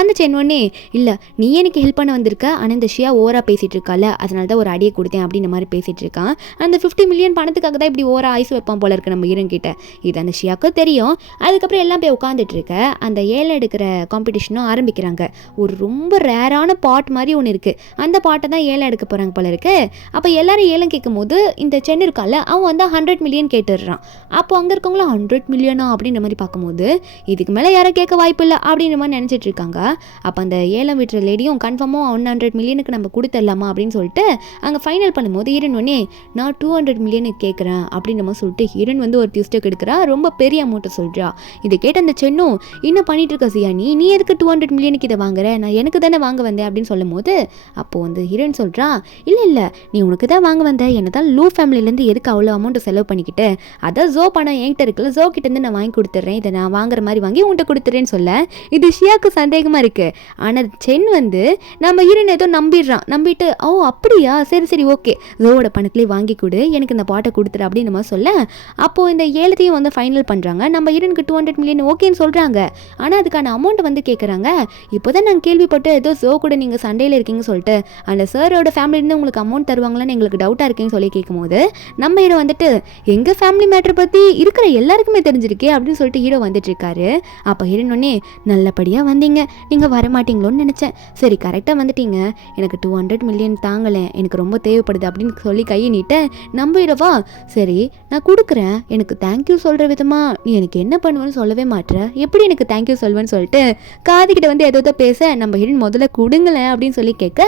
அந்த சென் ஒன்னே இல்லை நீ எனக்கு ஹெல்ப் பண்ண வந்திருக்க, ஆனால் இந்த ஷியா ஓவராக பேசிகிட்டு இருக்கால அதனால தான் ஒரு அடியை கொடுத்தேன் அப்படின்ற மாதிரி பேசிகிட்டு இருக்கான். அந்த 50 மில்லியன் பணத்துக்காக தான் இப்படி ஓவராக ஐஸ் வைப்பான் போல இருக்கு நம்ம ஹீரோன் கிட்ட. இது அந்த ஷியாவுக்கும் தெரியும். அதுக்கப்புறம் எல்லாம் போய் உட்காந்துட்டு இருக்க அந்த ஏழை எடுக்கிற காம்படிஷனும் ஆரம்பிக்கிறாங்க. ஒரு ரொம்ப ரேரான பாட் மாதிரி ஒன்று இருக்குது, அந்த பாட்டை தான் ஏழை எடுக்க போகிறாங்க போல இருக்கு. அப்போ எல்லாரும் ஏலம் கேட்கும் போது இந்த சென் இருக்கால அவன் வந்து 100 மில்லியன் கேட்டுடுறான். அப்போ அங்கே இருக்கவங்களும் 100 மில்லியனா அப்படின்ற மாதிரி பார்க்கும்போது இதுக்கு மேலே யாரும் கேட்க வாய்ப்பு இல்லை அப்படின்ற மாதிரி நினச்சிட்டு இருக்காங்க. அப்போ அந்த ஏலம் விட்டுற லேடியும் கன்ஃபார்மாக 100 மில்லியனுக்கு நம்ம கொடுத்துடலாமா அப்படின்னு சொல்லிட்டு அங்கே ஃபைனல் பண்ணும்போது ஹீரோன் ஒன்னே நான் 200 மில்லியனுக்கு கேட்குறேன் அப்படின்ற மாதிரி சொல்லிட்டு ஹீரோன் வந்து ஒரு டியூஸ்டேக் எடுக்கிறா, ரொம்ப பெரிய அமௌண்ட்டை சொல்கிறா. இதை கேட்ட அந்த சென்னும் என்ன பண்ணிட்டு இருக்க சியா நீ எதுக்கு 200 மில்லியனுக்கு இதை வாங்குற, நான் எனக்கு தானே வாங்க வந்தேன் அப்படின்னு சொல்லும் போது அப்போது வந்து ஹீரோயின் சொல்கிறா இல்லை நீ உனக்கு தான் வாங்க வந்த, என்ன தான் லூ ஃபேமிலியிலேருந்து எதுக்கு அவ்வளோ அமௌண்ட்டை செலவு பண்ணிக்கிட்டு, அதான் ஜோ பணம் என்கிட்ட இருக்குல்ல, ஜோ கிட்டேருந்து நான் வாங்கி கொடுத்துட்றேன், இதை நான் வாங்குற மாதிரி வாங்கி உன்கிட்ட கொடுத்துறேன்னு சொல்ல இது ஷியாவுக்கு சந்தேகமாக இருக்குது. ஆனால் சென் வந்து நம்ம ஹீரோயின் ஏதோ நம்பிட்டு ஓ அப்படியா சரி ஓகே ஜோவோட பணத்துலேயே வாங்கி கொடு, எனக்கு இந்த பாட்டை கொடுத்துரு அப்படின்னு நம்ம சொல்ல அப்போது இந்த ஏலத்தையும் வந்து ஃபைனல் பண்ணுறாங்க. நம்ம ஹீரோனுக்கு 200 மில்லியன் ஓகேன்னு சொல்கிறாங்க. ஆனால் அதுக்கான அமௌண்ட்டை வந்து கேட்குறாங்க. இப்போ தான் நாங்கள் கேள்விப்பட்டு ஏதோ ஜோ கூட நீங்கள் சண்டையில் இருக்கீங்கன்னு சொல்லிட்டு அந்த சாரோட ஃபேமிலியிலேருந்து உங்களுக்கு அமௌண்ட் தருவாங்களான்னு எங்களுக்கு டவுட்டாக இருக்குன்னு சொல்லி கேட்கும்போது நம்ம ஹீரோ வந்துட்டு எங்கள் ஃபேமிலி மேட்டரை பற்றி இருக்கிற எல்லாருக்குமே தெரிஞ்சிருக்கே அப்படின்னு சொல்லிட்டு ஹீரோ வந்துட்டு இருக்காரு. அப்போ ஹீரோனே நல்லபடியாக வந்தீங்க, நீங்கள் வரமாட்டீங்களோன்னு நினச்சேன், சரி கரெக்டாக வந்துட்டீங்க, எனக்கு 200 மில்லியன் தாங்கலை, எனக்கு ரொம்ப தேவைப்படுது அப்படின்னு சொல்லி கையை நீட்ட நம்ம ஹீரோவா சரி நான் கொடுக்குறேன், எனக்கு தேங்க்யூ சொல்கிற விதமாக நீ எனக்கு என்ன பண்ணுவேன்னு சொல்லவே மாட்டேற, எப்படி எனக்கு தேங்க்யூ சொல்வேன்னு சொல்லிட்டு காதுகிட்ட வந்து ஏதோ பேச நம்ம ஹீரோன் முதல்ல கொடுங்களேன் அப்படின்னு சொல்லி கேட்க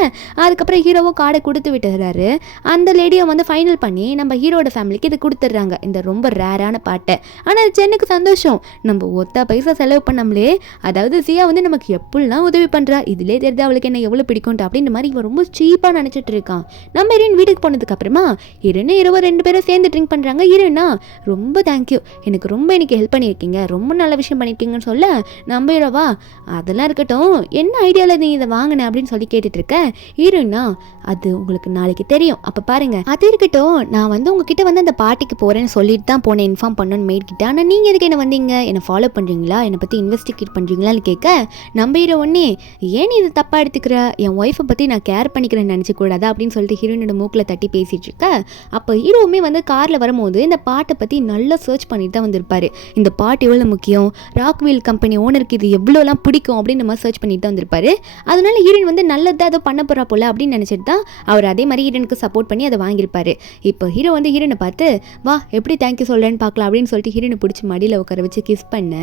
அதுக்கப்புறம் ஹீரோவோ கார்டை கொடுத்து விட்டுறாரு. அந்த லேடியை வந்து ஃபைனல் பண்ணி நம்ம ஹீரோட ஃபேமிலிக்கு இது கொடுத்துட்றாங்க, இந்த ரொம்ப ரேரான பாட்டை. ஆனால் சென்னுக்கு சந்தோஷம், நம்ம ஒத்தா பைசா செலவு பண்ணாமலே அதாவது சியா வந்து நமக்கு எப்படிலாம் உதவி பண்ணுறா, இதிலே தெரிஞ்சு அவளுக்கு என்ன எவ்வளோ பிடிக்கும்ட்டு அப்படின்ற மாதிரி இவன் ரொம்ப சீப்பாக நினச்சிட்டு இருக்கான். நம்ம ஹீரோயின் வீட்டுக்கு போனதுக்கு அப்புறமா ஹீரோயின் 2 பேரும் சேர்ந்து ட்ரிங்க் பண்ணுறாங்க. ஹீரோயினா ரொம்ப தேங்க்யூ, எனக்கு ஹெல்ப் பண்ணியிருக்கீங்க, ரொம்ப நல்ல விஷயம் பண்ணியிருக்கீங்கன்னு சொல்ல நம்ம ஹீரோவா அதெல்லாம் இருக்கட்டும் என்ன ஐடியாவில் நீ இதை வாங்கின அப்படின்னு சொல்லி கேட்டுட்டு இருக்க. ஹீரோயினா அது உங்களுக்கு நாளைக்கு தெரியும், அப்போ பாருங்க. அது இருக்கட்டும், நான் வந்து உங்ககிட்ட வந்து அந்த பார்ட்டிக்கு போகிறேன்னு சொல்லிட்டு தான் போனேன் இன்ஃபார்ம் பண்ணணும்னு மேட் கிட்ட. ஆனால் நீங்கள் எதுக்கு என்ன வந்தீங்க, என்னை ஃபாலோ பண்ணுறீங்களா, என்னை பற்றி இன்வெஸ்டிகேட் பண்ணுறீங்களான்னு கேட்க, நம்பிற உடனே ஏன் நீ இது தப்பாக எடுத்துக்கிற, என் ஒய்ஃபை பற்றி நான் கேர் பண்ணிக்கிறேன்னு நினச்சிக்கூடாதா அப்படின்னு சொல்லிட்டு ஹீரோனோட மூக்கில் தட்டி பேசிகிட்டு இருக்க. அப்போ ஹீரோவுமே வந்து காரில் வரும்போது இந்த பாட்டை பற்றி நல்லா சர்ச் பண்ணிட்டு தான் வந்திருப்பாரு. இந்த பாட்டு எவ்வளோ முக்கியம், ராக்வீல் கம்பெனி ஓனருக்கு இது எவ்வளோலாம் பிடிக்கும் அப்படின்னு நம்ம சர்ச் பண்ணிட்டு தான் வந்திருப்பாரு. அதனால ஹீரோயின் வந்து நல்லதாக அதை பண்ண போகிறா போல அப்படின்னு நினச்சிட்டு தான் அவர் அதே மாதிரி ஹீரோனுக்கு சப்போர்ட் பண்ணி அதை வாங்கியிருப்பாரு. இப்போ ஹீரோ வந்து ஹீரோனை பார்த்து வா எப்படி தேங்க்யூ சொல்கிறேன்னு பார்க்கலாம் அப்படின்னு சொல்லிட்டு ஹீரோனை பிடிச்சி மடியில் உட்கார வச்சு கிஸ் பண்ண,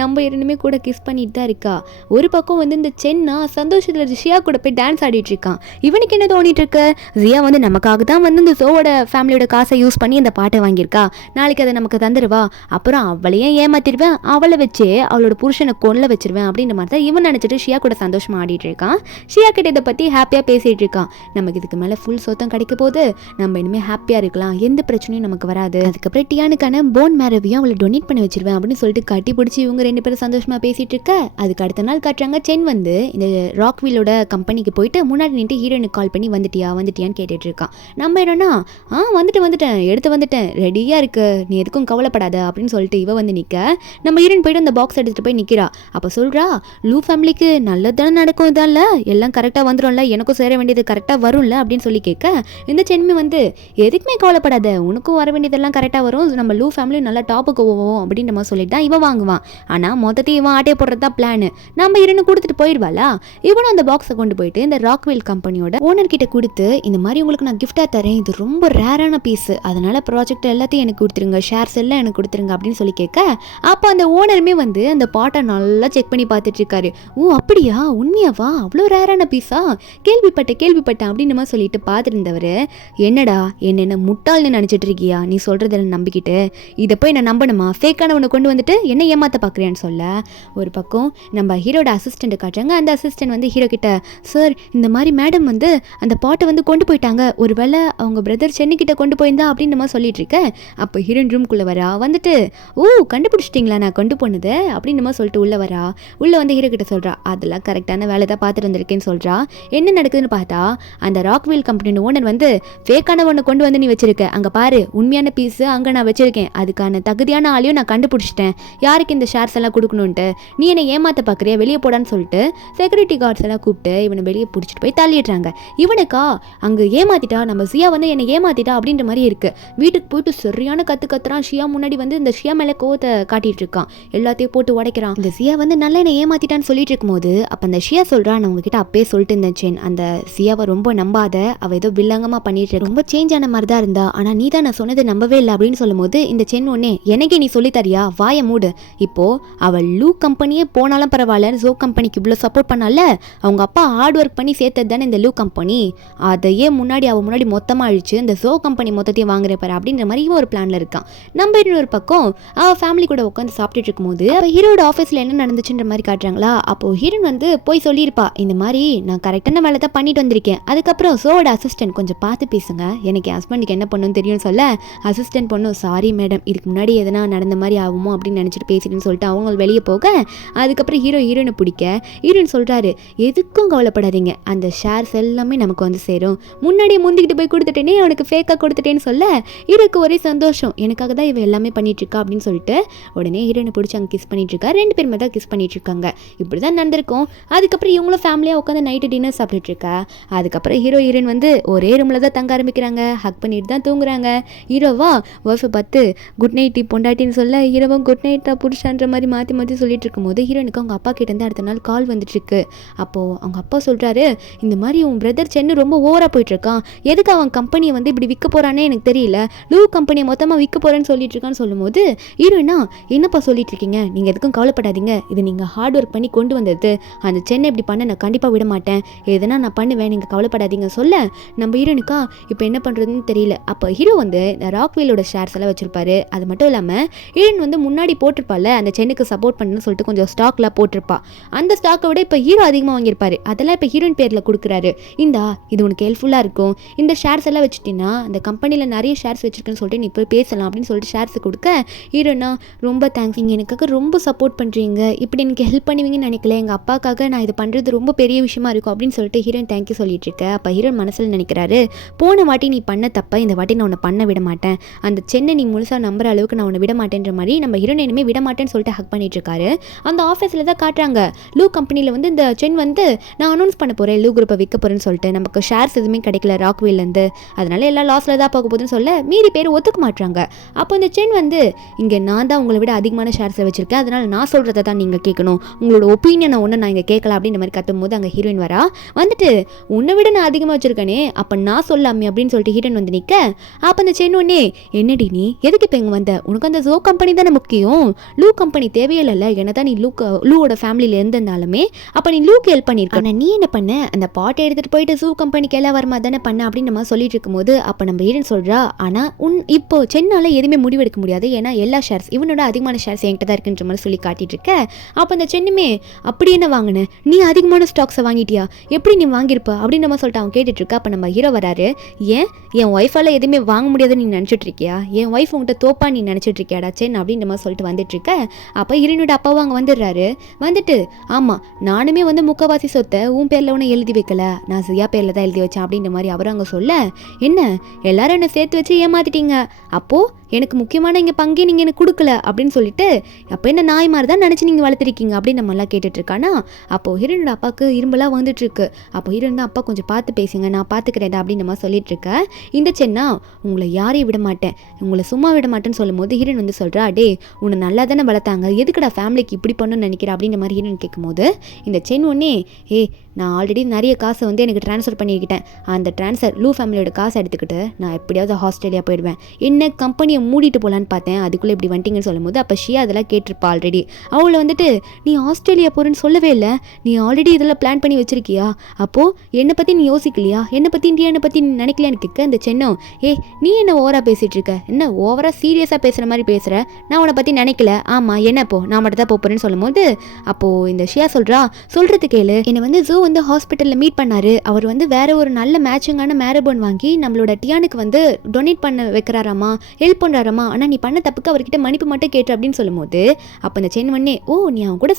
நம்ம இரண்டுமே கூட கிஸ் பண்ணிட்டு தான் இருக்கா. ஒரு பக்கம் வந்து இந்த சென்னா சந்தோஷத்தில் ஷியா கூட போய் டான்ஸ் ஆடிட்டு இருக்கான். இவனுக்கு என்ன தோணிட்டு இருக்கு, ஜியா வந்து நமக்காக தான் வந்து இந்த ஷோவோட ஃபேமிலியோட காசை யூஸ் பண்ணி இந்த பாட்டை வாங்கியிருக்கா, நாளைக்கு அதை நமக்கு தந்துடுவா, அப்புறம் அவளையே ஏமாத்திடுவேன், அவளை வச்சு அவளோட புருஷனை கொல்ல வச்சிருவேன் அப்படின்ற மாதிரி தான் இவன் நினச்சிட்டு ஷியா கூட சந்தோஷமா ஆடிட்டு இருக்கான். ஷியா கிட்ட இதை பற்றி ஹாப்பியாக பேசிகிட்டு இருக்கான். நமக்கு இதுக்கு மேலே ஃபுல் சொத்தம் கிடைக்க போது, நம்ம இனிமேல் ஹாப்பியாக இருக்கலாம், எந்த பிரச்சனையும் நமக்கு வராது, அதுக்கப்புறம் டியானுக்கான போன் மேரவையும் அவளை டொனேட் பண்ணி வச்சிருவேன் அப்படின்னு சொல்லிட்டு கட்டி பிடிச்சி இவங்க ரெண்டு பேரும் சந்தோஷமாக பேசிகிட்டு இருக்க. அதுக்கு அடுத்த நாள் காட்டுறாங்க சென் வந்து இந்த ராக்வீலோட கம்பெனிக்கு போயிட்டு முன்னாடி நின்று ஹீரோனுக்கு கால் பண்ணி வந்துட்டியான்னு கேட்டுட்டு இருக்கான். நம்ம என்னன்னா வந்துட்டேன் எடுத்து ரெடியாக இருக்கு, நீ எதுக்கும் கவலைப்படாத அப்படின்னு சொல்லிட்டு இவ வந்து நிற்க, நம்ம ஹீரோன் போயிட்டு அந்த பாக்ஸ் எடுத்துகிட்டு போய் நிற்கிறா. அப்போ சொல்கிறா, லூ ஃபேமிலிக்கு நல்லது தானே நடக்கும், இதான்ல எல்லாம் கரெக்டாக வந்துடும்ல, எனக்கும் சேர வேண்டியது கரெக்டாக வரும்ல அப்படின்னு சொல்லி கேட்க, இந்த சென்மி வந்து எதுக்குமே கவலைப்படாத, உனக்கும் வர வேண்டியதெல்லாம் கரெக்டாக வரும், நம்ம லூ ஃபேமிலி நல்லா டாப்புக்கு போவோம் அப்படின்னு நம்ம சொல்லிட்டு தான் இவன் வாங்குவான். ஆனால் மொத்தத்தையும் இவன் ஆட்டையை போடுறது தான் பிளான். நம்ம இரண்டு கொடுத்துட்டு போயிடுவாளா, இவனும் அந்த பாக்ஸை கொண்டு போயிட்டு இந்த ராக்வீல் கம்பெனியோட ஓனர் கிட்ட கொடுத்து, இந்த மாதிரி உங்களுக்கு நான் கிஃப்டாக தரேன், இது ரொம்ப ரேரான பீஸ், அதனால ப்ராஜெக்ட் எல்லாத்தையும் எனக்கு கொடுத்துருங்க, ஷேர்ஸ் எல்லாம் எனக்கு கொடுத்துருங்க அப்படின்னு சொல்லி கேட்க, அப்போ அந்த ஓனருமே வந்து அந்த பாட்டை நல்லா செக் பண்ணி பார்த்துட்டு இருக்காரு. ஓ அப்படியா, உண்மையாவா, அவ்வளோ ரேரான பீஸா, கேள்விப்பட்டேன் அப்படின்னு நம்ம சொல்லிட்டு பார்த்துருந்தவர், என்னடா என்ன முட்டாள்னு நினச்சிட்டு இருக்கியா, நீ சொல்கிறதெல்லாம் நம்பிக்கிட்டு இதை போய் நான் நம்பணுமா, ஃபேக்கானவனை கொண்டு வந்துட்டு என்ன ஏமாற்ற பார்க்குறியான்னு சொல்ல, ஒரு பக்கம் நம்ம ஹீரோட அசிஸ்டண்ட்டை காட்டுறாங்க. அந்த அசிஸ்டன்ட் வந்து ஹீரோ கிட்ட, சார் இந்த மாதிரி மேடம் வந்து அந்த பாட்டை வந்து கொண்டு போயிட்டாங்க, ஒரு வேளை அவங்க பிரதர் சென்னிக்கிட்ட கொண்டு போயிருந்தா அப்படின்னு நம்ம சொல்லிட்டு இருக்கேன். அப்போ ஹீரோயின் ரூம்குள்ளே வரா, வந்துட்டு ஓ கண்டுபிடிச்சிட்டிங்களா நான் கொண்டு போனது அப்படின்னு நம்ம சொல்லிட்டு உள்ளே வரா. உள்ளே வந்து ஹீரோ கிட்ட சொல்கிறா, அதெல்லாம் கரெக்டான வேலை தான் பார்த்துட்டு வந்திருக்கேன்னு சொல்கிறா. என்ன நடக்குதுன்னு பார்த்தா, அந்த ராக்வீல் கம்பெனியோட ஓனர் வந்து ஃபேக்கான ஒன்று கொண்டு வந்து நீ வச்சிருக்க, அங்கே பாரு உண்மையான பீஸு அங்கே நான் வச்சிருக்கேன், அதுக்கான தகுதியான ஆளையும் நான் கண்டுபிடிச்சிட்டேன், யாருக்கு இந்த ஷேர்ஸ் எல்லாம் கொடுக்கணுன்ட்டு, நீ என்னை ஏமாற்ற பார்க்குறியா, வெளியே போடான்னு சொல்லிட்டு செக்யூரிட்டி கார்ட்ஸ் எல்லாம் கூப்பிட்டு இவனை வெளியே பிடிச்சிட்டு போய் தள்ளிடுறாங்க. இவனுக்கா அங்கே ஏமாத்திட்டா, நம்ம ஷியா வந்து என்னை ஏமாத்திட்டா அப்படின்ற மாதிரி இருக்கு. வீட்டுக்கு போயிட்டு சரியான கத்துறான். ஷியா முன்னாடி வந்து இந்த ஷியா மேலே கோவத்தை காட்டிட்டு இருக்கான், எல்லாத்தையும் போட்டு உடைக்கிறான். இந்த ஷியா வந்து நல்லா என்னை ஏமாத்திட்டான்னு சொல்லிட்டு இருக்கும்போது அப்போ அந்த ஷியா சொல்கிறான், நான் உங்ககிட்ட அப்பயே சொல்லிட்டு இருந்தேன் சென், அந்த ஷியாவை ரொம்ப நம்பாத, அவள் ஏதோ வில்லங்கமாக பண்ணிட்டு ரொம்ப சேஞ்ச் ஆன மாதிரி தான் இருந்தா, ஆனால் நீ தான் நான் சொன்னது நம்பவே இல்லை அப்படின்னு சொல்லும்போது இந்த சென் ஒன்னே, எனக்கே நீ சொல்லித்தரியா, வாய மூடு, இப்போ அவள் லூ கம்பெனியே போனாலும் பரவாயில்ல, ஜோ கம்பெனிக்கு இவ்வளோ சப்போர்ட் பண்ணால, அவங்க அப்பா ஹார்ட் ஒர்க் பண்ணி சேர்த்தது தானே இந்த லூ கம்பெனி, அதையே அவள் முன்னாடி மொத்தமாக அழிச்சு இந்த ஜோ கம்பெனி மொத்தத்தையும் வாங்குறப்பாரு அப்படின்ற மாதிரி ஒரு பிளான்ல இருக்கான். நம்ம இன்னொரு பக்கம் அவள் ஃபேமிலி கூட உட்காந்து சாப்பிட்டுட்டு இருக்கும்போது அப்போ ஹீரோட ஆஃபீஸில் என்ன நடந்துச்சுன்ற மாதிரி காட்டுறாங்களா. அப்போ ஹீரோன் வந்து போய் சொல்லியிருப்பா, இந்த மாதிரி நான் கரெக்டான வேலை தான் பண்ணிட்டு வந்திருக்கேன், அதுக்கப்புறம் ஷோவோட அசிஸ்டன்ட் கொஞ்சம் பார்த்து பேசுங்க, எனக்கு என் ஹஸ்பண்டுக்கு என்ன பண்ணுன்னு தெரியும்னு சொல்ல, அசிஸ்டன்ட் பொண்ணும் சாரி மேடம், இதுக்கு முன்னாடி எதனா நடந்த மாதிரி ஆகுமோ அப்படின்னு நினச்சிட்டு பேசிட்டுன்னு சொல்லிட்டு அவங்க வெளியே போக, அதுக்கப்புறம் ஹீரோனை பிடிக்க ஹீரோயின் சொல்கிறாரு, எதுக்கும் கவலைப்படாதீங்க, அந்த ஷேர்ஸ் எல்லாமே நமக்கு வந்து சேரும், முன்னாடியே முந்திக்கிட்டு போய் கொடுத்துட்டேனே, அவனுக்கு ஃபேக்காக கொடுத்துட்டேன்னு சொல்ல ஹீரோக்கு ஒரே சந்தோஷம், எனக்காக தான் இவ எல்லாமே பண்ணிட்டு இருக்கா அப்படின்னு சொல்லிட்டு உடனே ஹீரோனை பிடிச்சி அங்கே கிஸ் பண்ணிட்டு இருக்கா. ரெண்டு பேருமே தான் கிஸ் பண்ணிட்டு இருக்காங்க. இப்படி தான் நடந்திருக்கும். அதுக்கப்புறம் இவங்களும் ஃபேமிலியாக உட்காந்து நைட்டு டின்னர் சாப்பிட்டுட்டு இருக்கா. அதுக்கப்புறம் ஹீரோயின் வந்து ஒரே ரூமில் தான் தங்க ஆரம்பிக்கிறாங்க, ஹக் பண்ணிட்டு தான் தூங்குறாங்க. ஹீரோவா ஒய்ஃபை பார்த்து குட் நைட் பொண்டாட்டின்னு சொல்ல, ஹீரோவும் குட் நைட் தான் புருஷன்ற மாதிரி மாற்றி சொல்லிட்டு இருக்கும்போது ஹீரோனுக்கு அவங்க அப்பா கிட்டேருந்து அடுத்த நாள் கால் வந்துட்டு இருக்கு. அப்போது அவங்க அப்பா சொல்கிறாரு, இந்த மாதிரி உன் பிரதர் சென்னு ரொம்ப ஓவராக போயிட்டு இருக்கான், எதுக்கு அவன் கம்பெனியை வந்து இப்படி விற்க போகிறானே எனக்கு தெரியல, லூ கம்பெனியை மொத்தமாக விற்க போகிறேன்னு சொல்லிட்டு இருக்கான்னு சொல்லும்போது ஹீரோயினா, என்னப்பா சொல்லிட்டு இருக்கீங்க, நீங்கள் எதுக்கும் கவலைப்படாதீங்க, இது நீங்கள் ஹார்ட் ஒர்க் பண்ணி கொண்டு வந்தது, அந்த சென்னை இப்படி பண்ண நான் கண்டிப்பாக விட மாட்டேன், எதனா நான் பண்ணுவேன், நீங்கள் கவலைப்படாதீங்க சொல்ல, நம்ம ஹீரோனுக்கா இப்போ என்ன பண்ணுறதுன்னு தெரியல. அப்போ ஹீரோ வந்து இந்த ராக்வீலோட ஷேர்ஸ் எல்லாம் வச்சிருப்பாரு. அது மட்டும் இல்லாமல் ஹீரோயின் வந்து முன்னாடி போட்டிருப்பால அந்த சென்னுக்கு சப்போர்ட் பண்ணுன்னு சொல்லிட்டு கொஞ்சம் ஸ்டாக்லாம் போட்டிருப்பா. அந்த ஸ்டாக்கை விட இப்போ ஹீரோ அதிகமாக வாங்கியிருப்பாரு. அதெல்லாம் இப்போ ஹீரோயின் பேரில் கொடுக்குறாரு. இது உனக்கு ஹெல்ப்ஃபுல்லாக இருக்கும், இந்த ஷேர்ஸ் எல்லாம் வச்சுட்டீங்கன்னா அந்த கம்பெனியில் நிறைய ஷேர்ஸ் வச்சிருக்குன்னு சொல்லிட்டு நீ போய் பேசலாம் அப்படின்னு சொல்லிட்டு ஷேர்ஸ் கொடுக்க, ஹீரோனா ரொம்ப தேங்க்ஸ், நீங்கள் எனக்காக ரொம்ப சப்போர்ட் பண்ணுறீங்க, இப்படி எனக்கு ஹெல்ப் பண்ணுவீங்கன்னு நினைக்கல, எங்கள் அப்பாக்காக நான் இது பண்ணுறது ரொம்ப பெரிய விஷயமா இருக்கும் அப்படின்னு சொல்லிட்டு ஹீரோயின் தேங்க்யூ சொல்லிட்டு இருக்க. இருக்க. அப்போ ஹீரோயின் மனசில் நினைக்கிறாரு, போன வாட்டி நீ பண்ண தப்ப இந்த வாட்டி நான் உன்னை பண்ண விட மாட்டேன், அந்த சென்னை நீ முழுசாக நம்புற அளவுக்கு நான் உன்னை விட மாட்டேன்ற மாதிரி நம்ம ஹீரோயின் இனிமேல் விட மாட்டேன்னு சொல்லிட்டு ஹக் பண்ணிட்டு இருக்காரு. அந்த ஆஃபீஸில் தான் காட்டுறாங்க, லூ கம்பெனியில் வந்து இந்த சென் வந்து நான் அனௌன்ஸ் பண்ண போகிறேன், லூ குரூப்பை விற்க போகிறேன்னு சொல்லிட்டு, நமக்கு ஷேர்ஸ் எதுவுமே கிடைக்கல ராக்வேலேருந்து, அதனால எல்லாம் லாஸில் தான் போக போகுதுன்னு சொல்ல மீறி பேர் ஒத்துக்க மாட்டாங்க. அப்போ இந்த சென் வந்து இங்கே நான் தான் உங்களை விட அதிகமான ஷேர்ஸை வச்சிருக்கேன், அதனால நான் சொல்கிறத தான் நீங்கள் கேட்கணும், உங்களோட ஒப்பீனியனை ஒன்று நான் இங்கே கேட்கலாம் அப்படின்ற மாதிரி கத்தும் போது அங்கே ஹீரோயின் வரா. வந்துட்டு உன்னை விட நான் அதிகமாக வச்சிருக்கேனே அப்போ நான் சொல்லாமே அப்படின்னு சொல்லிட்டு ஹீரோயின் வந்து நிற்க, அப்போ அந்த சென் ஒன்னே என்னடி நீ எதுக்கு இப்போ இங்கே வந்த, உனக்கு அந்த ஜோ கம்பெனி தானே முக்கியம், லூ கம்பெனி தேவையில்லை, என்ன தான் நீ லூவோட ஃபேமிலியில் இருந்திருந்தாலுமே அப்போ நீ லூக்கு ஹெல்ப் பண்ணியிருக்க, ஆனால் நீ என்ன பண்ண அந்த பாட்டை எடுத்துகிட்டு போயிட்டு ஜூ கம்பெனிக்கு எல்லாம் வரமா தானே பண்ண அப்படின்னு நம்ம சொல்லிட்டு இருக்கும்போது அப்போ நம்ம ஹீரோயின் சொல்கிறா, ஆனால் இப்போ சென்னால் எதுவுமே முடிவெடுக்க முடியாது, ஏன்னா எல்லா ஷேர்ஸ் இவனோட அதிகமான ஷேர்ஸ் என்கிட்ட தான் இருக்குன்ற மாதிரி சொல்லி காட்டிட்டு இருக்க. அப்போ அந்த சென்னுமே அப்படி என்ன வாங்கின, நீ அதிகமான ஸ்டாக்ஸை வாங்கிட்டியா, எப்படி நீ வாங்கியிருப்பா அப்படின்னு நம்ம சொல்லிட்டு அவன் கேட்டுட்டு இருக்கா. அப்போ நம்ம ஹீரோ வராரு, ஏன் என் ஒய்ஃபால் எதுவுமே வாங்க முடியாதுன்னு நீ நினச்சிட்டு இருக்கியா, என் ஒய்ஃப் உங்கள்கிட்ட தோப்பா நீ நினச்சிட்டு இருக்கியாடா சென் அப்படின்ற மாதிரி சொல்லிட்டு வந்துட்டு இருக்க. அப்போ ஹீரோனோட அப்பாவும் அங்கே வந்துடுறாரு. வந்துட்டு ஆமாம் நானுமே வந்து முக்கால்வாசி சொத்தை உன் பேரில் ஒன்று எழுதி வைக்கல, நான் சியா பேரில் தான் எழுதி வச்சேன் அப்படின்ற மாதிரி அவரும் அங்கே சொல்ல, என்ன எல்லாரும் என்னை சேர்த்து வச்சு ஏமாத்திட்டீங்க, அப்போது எனக்கு முக்கியமான இங்கே பங்கே நீங்கள் எனக்கு கொடுக்கல அப்படின்னு சொல்லிட்டு அப்போ என்ன நாய் மாதிரி தான் நினச்சி நீங்கள் வளர்த்துருக்கீங்க அப்படின்னு நம்மளாம் கேட்டுட்ருக்கானா. அப்போது ஹீரோனோட அப்பாவுக்கு இரும்பெல்லாம் வந்துட்டுருக்கு. அப்போ ஹீரோன் தான் அப்பா கொஞ்சம் பார்த்து பேசுங்க, நான் பார்த்துக்கிறேன் அப்படின்னு நம்ம சொல்லிட்டு இருக்கேன். இந்த சென்னா உங்களை யாரையும் விட மாட்டேன், உங்களை சும்மா விட மாட்டேன்னு சொல்லும் போது ஹீரோன் வந்து சொல்கிறா, டே உன்னை நல்லா தானே வளர்த்தாங்க, எதுக்குடா ஃபேமிலிக்கு இப்படி பண்ணணும்னு நினைக்கிறேன் அப்படின்ற மாதிரி ஹீரோன் கேட்கும்போது இந்த சென் ஒன்னே, நான் ஆல்ரெடி நிறைய காசை வந்து எனக்கு ட்ரான்ஸ்ஃபர் பண்ணிக்கிட்டேன், அந்த ட்ரான்ஸ்ஃபர் லூ ஃபேமிலியோட காசை எடுத்துக்கிட்டு நான் எப்படியாவது ஆஸ்திரேலியா போயிடுவேன், என்ன கம்பெனியை மூடிட்டு போகலான்னு பார்த்தேன், அதுக்குள்ளே இப்படி வந்துட்டிங்கன்னு சொல்லும் போது அப்போ ஷியா அதெல்லாம் கேட்டிருப்பா ஆல்ரெடி. அவளை வந்துட்டு நீ ஆஸ்திரேலியா போகிறேன்னு சொல்லவே இல்லை, நீ ஆல்ரெடி இதெல்லாம் பிளான் பண்ணி வச்சிருக்கியா, அப்போது என்னை பற்றி நீ யோசிக்கலையா, என்னை பற்றி இந்தியாவை பற்றி நீ நினைக்கலையான்னு கேட்க. இந்த சென்னம் நீ என்ன ஓவராக பேசிகிட்டு இருக்க, என்ன ஓவராக சீரியஸாக பேசுகிற மாதிரி பேசுகிற, நான் உன்னை பற்றி நினைக்கல, ஆமாம் என்ன போ நான் மட்டும் தான் போகிறேன்னு சொல்லும் போது அப்போது இந்த ஷியா சொல்கிறது கேளு, என்னை வந்து ஜோ வந்து ஹாஸ்பிட்டலில் மீட் பண்ணாரு, அவர் வந்து வேற ஒரு நல்ல மேட்சிங்கான மேரபோன் வாங்கி நம்மளோட டியானுக்கு வந்து டொனேட் பண்ண வைக்கிறாராமா, ஹெல்ப் பண்ணுறாராமா, ஆனால் நீ பண்ண தப்புக்கு அவர்கிட்ட மன்னிப்பு மட்டும் கேட்டு அப்படின்னு சொல்லும்போது அப்போ இந்த சென் பண்ணே, நீ அவன் கூட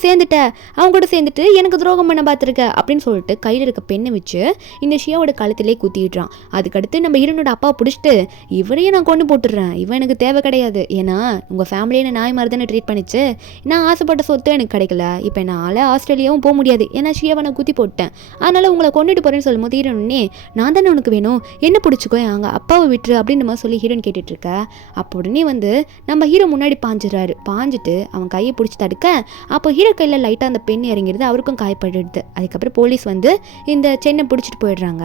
சேர்ந்துட்டு எனக்கு துரோகம் பண்ண பார்த்துருக்க அப்படின்னு சொல்லிட்டு கையில் இருக்க பெண்ணை வச்சு இந்த ஷியாவோட கழுத்திலே குத்திடுறான். அதுக்கடுத்து நம்ம ஹீரோனோட அப்பா பிடிச்சிட்டு இவரையும் நான் கொண்டு போட்டுடுறேன், இவன் எனக்கு தேவை கிடையாது, ஏன்னா உங்கள் ஃபேமிலியை என்ன நாய் மாதிரி தானே ட்ரீட் பண்ணிச்சு, நான் ஆசைப்பட்ட சொத்து எனக்கு கிடைக்கல, இப்போ என்னால் ஆஸ்திரேலியாவும் போக முடியாது, ஏன்னா ஷியாவை நான் குத்தி போட்டேன், அதனால் உங்களை கொண்டுட்டு போகிறேன்னு சொல்லும் போது ஹீரோனே நான் தானே உனக்கு வேணும், என்ன பிடிச்சிக்கோ அங்கே அப்பாவை விட்டுரு அப்படின்னு நம்ம சொல்லி ஹீரோன் கேட்டுட்ருக்க. அப்போ உடனே வந்து நம்ம ஹீரோ முன்னாடி பாஞ்சிட்டு அவன் கையை பிடிச்சி தடுக்க, அப்போ ஹீரோ கையில் லைட்டாக அந்த பெண் இறங்கிடுது, அவருக்கும் காயப்படுது. அதுக்கப்புறம் போலீஸ் வந்து இந்த சென்னை பிடிச்சிட்டு போயிடுறாங்க.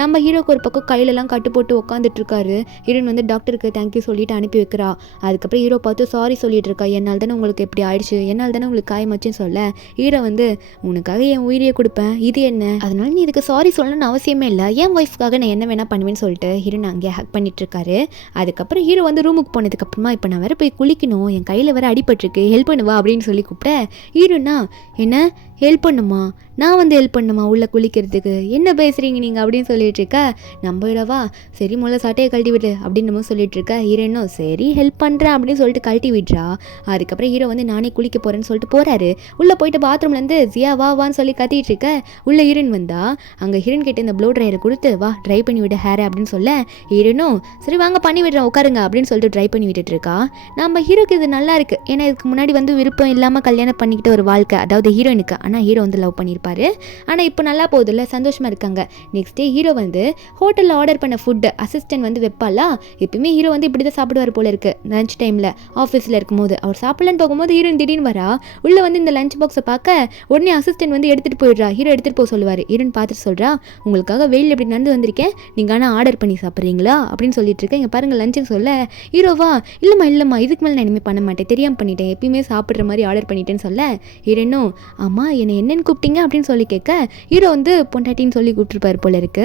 நம்ம ஹீரோக்கு ஒரு பக்கம் கையிலலாம் கட்டு போட்டு உட்காந்துட்டு இருக்காரு. ஹீரோன் வந்து டாக்டருக்கு தேங்க்யூ சொல்லிட்டு அனுப்பி வைக்கிறா. அதுக்கப்புறம் ஹீரோ பார்த்து சாரி சொல்லிட்டு இருக்கா, என்னால் தானே உங்களுக்கு எப்படி ஆயிடுச்சு, என்னால் தானே உங்களுக்கு காயமாச்சுன்னு சொல்ல ஹீரோ வந்து உனக்காக என் உயிரியை கொடுப்பேன், இது என்ன, அதனால நீ இதுக்கு சாரி சொல்லணும்னு அவசியமே இல்லை, என் ஒய்ஃப்காக நான் என்ன வேணா பண்ணுவேன்னு சொல்லிட்டு ஹீரோன் அங்கேயே ஹக் பண்ணிட்டு இருக்காரு. அதுக்கப்புறம் ஹீரோ வந்து ரூமுக்கு போனதுக்கப்புறமா இப்போ நான் வேற போய் குளிக்கணும், என் கையில் வேற அடிபட்டிருக்கு, ஹெல்ப் பண்ணுவா அப்படின்னு சொல்லி கூப்பிட்ட. ஹீரோனா என்ன ஹெல்ப் பண்ணுமா, நான் வந்து ஹெல்ப் பண்ணுமா உள்ளே குளிக்கிறதுக்கு, என்ன பேசுகிறீங்க நீங்கள் அப்படின்னு சொல்லிட்டு இருக்க. நம்பிடவா சரி முதல்ல சட்டையை கழட்டி விடு அப்படின்னு நம்ம சொல்லிட்டு இருக்க. ஹீரோனும் சரி ஹெல்ப் பண்ணுறேன் அப்படின்னு சொல்லிட்டு கழட்டி விடுறா. அதுக்கப்புறம் ஹீரோ வந்து நானே குளிக்க போகிறேன்னு சொல்லிட்டு போகிறாரு. உள்ளே போயிட்டு பாத்ரூம்லேருந்து ஜியா வான்னு சொல்லி கத்திட்டு இருக்க. உள்ள ஹீரோயின் வந்தா அங்கே ஹீரோயின் கிட்ட இந்த ப்ளோ ட்ரையரை கொடுத்து வா ட்ரை பண்ணி விட ஹேர் அப்படின்னு சொல்ல ஹீரோனும் சரி வாங்க பண்ணி விடுறேன் உட்காருங்க அப்படின்னு சொல்லிட்டு ட்ரை பண்ணி விட்டுட்டு இருக்கா. நம்ம ஹீரோக்கு இது நல்லா இருக்கு, ஏன்னா இதுக்கு முன்னாடி வந்து விருப்பம் இல்லாமல் கல்யாணம் பண்ணிக்கிட்ட ஒரு வாழ்க்கை, அதாவது ஹீரோயினுக்கு. ஆனால் ஹீரோ வந்து லவ் பண்ணியிருப்பாரு, ஆனால் இப்போ நல்லா போகுதுல்ல, சந்தோஷமாக இருக்காங்க. நெக்ஸ்ட் டே ஹீரோ வந்து ஹோட்டலில் ஆர்டர் பண்ண ஃபுட்டு அசிஸ்டன்ட் வந்து வைப்பாளா, எப்பயுமே ஹீரோ வந்து இப்படி தான் சாப்பிடுவார் போல இருக்கு. லஞ்ச் டைமில் ஆஃபீஸில் இருக்கும்போது அவர் சாப்பிடலான்னு போகும்போது ஹீரோயின் திடீர்னு வரா. உள்ளே வந்து இந்த லஞ்ச் பாக்ஸை பார்க்க உடனே அசிஸ்டன்ட் வந்து எடுத்துகிட்டு போயிடுறா. ஹீரோ எடுத்துகிட்டு போக சொல்லுவார். ஹீரோயின் பார்த்துட்டு சொல்கிறா உங்களுக்காக வெயில் எப்படி நடந்து வந்திருக்கேன், நீங்கள் ஆனால் ஆர்டர் பண்ணி சாப்பிட்றீங்களா அப்படின்னு சொல்லிட்டு இருக்கேன். இங்கே பாருங்கள் லஞ்சுன்னு சொல்ல ஹீரோவா இல்லைம்மா இதுக்கு மேலே நான் இனிமேல் பண்ண மாட்டேன், தெரியாமல் பண்ணிட்டேன், எப்பயுமே சாப்பிட்ற மாதிரி ஆர்டர் பண்ணிட்டேன்னு சொல்ல ஹீரோனும் ஆமாம் என்னை என்னென்னு கூப்பிட்டீங்க அப்படின்னு சொல்லி கேட்க ஹீரோ வந்து பொண்டாட்டின்னு சொல்லி கூப்பிட்டுருப்பாரு போல இருக்கு.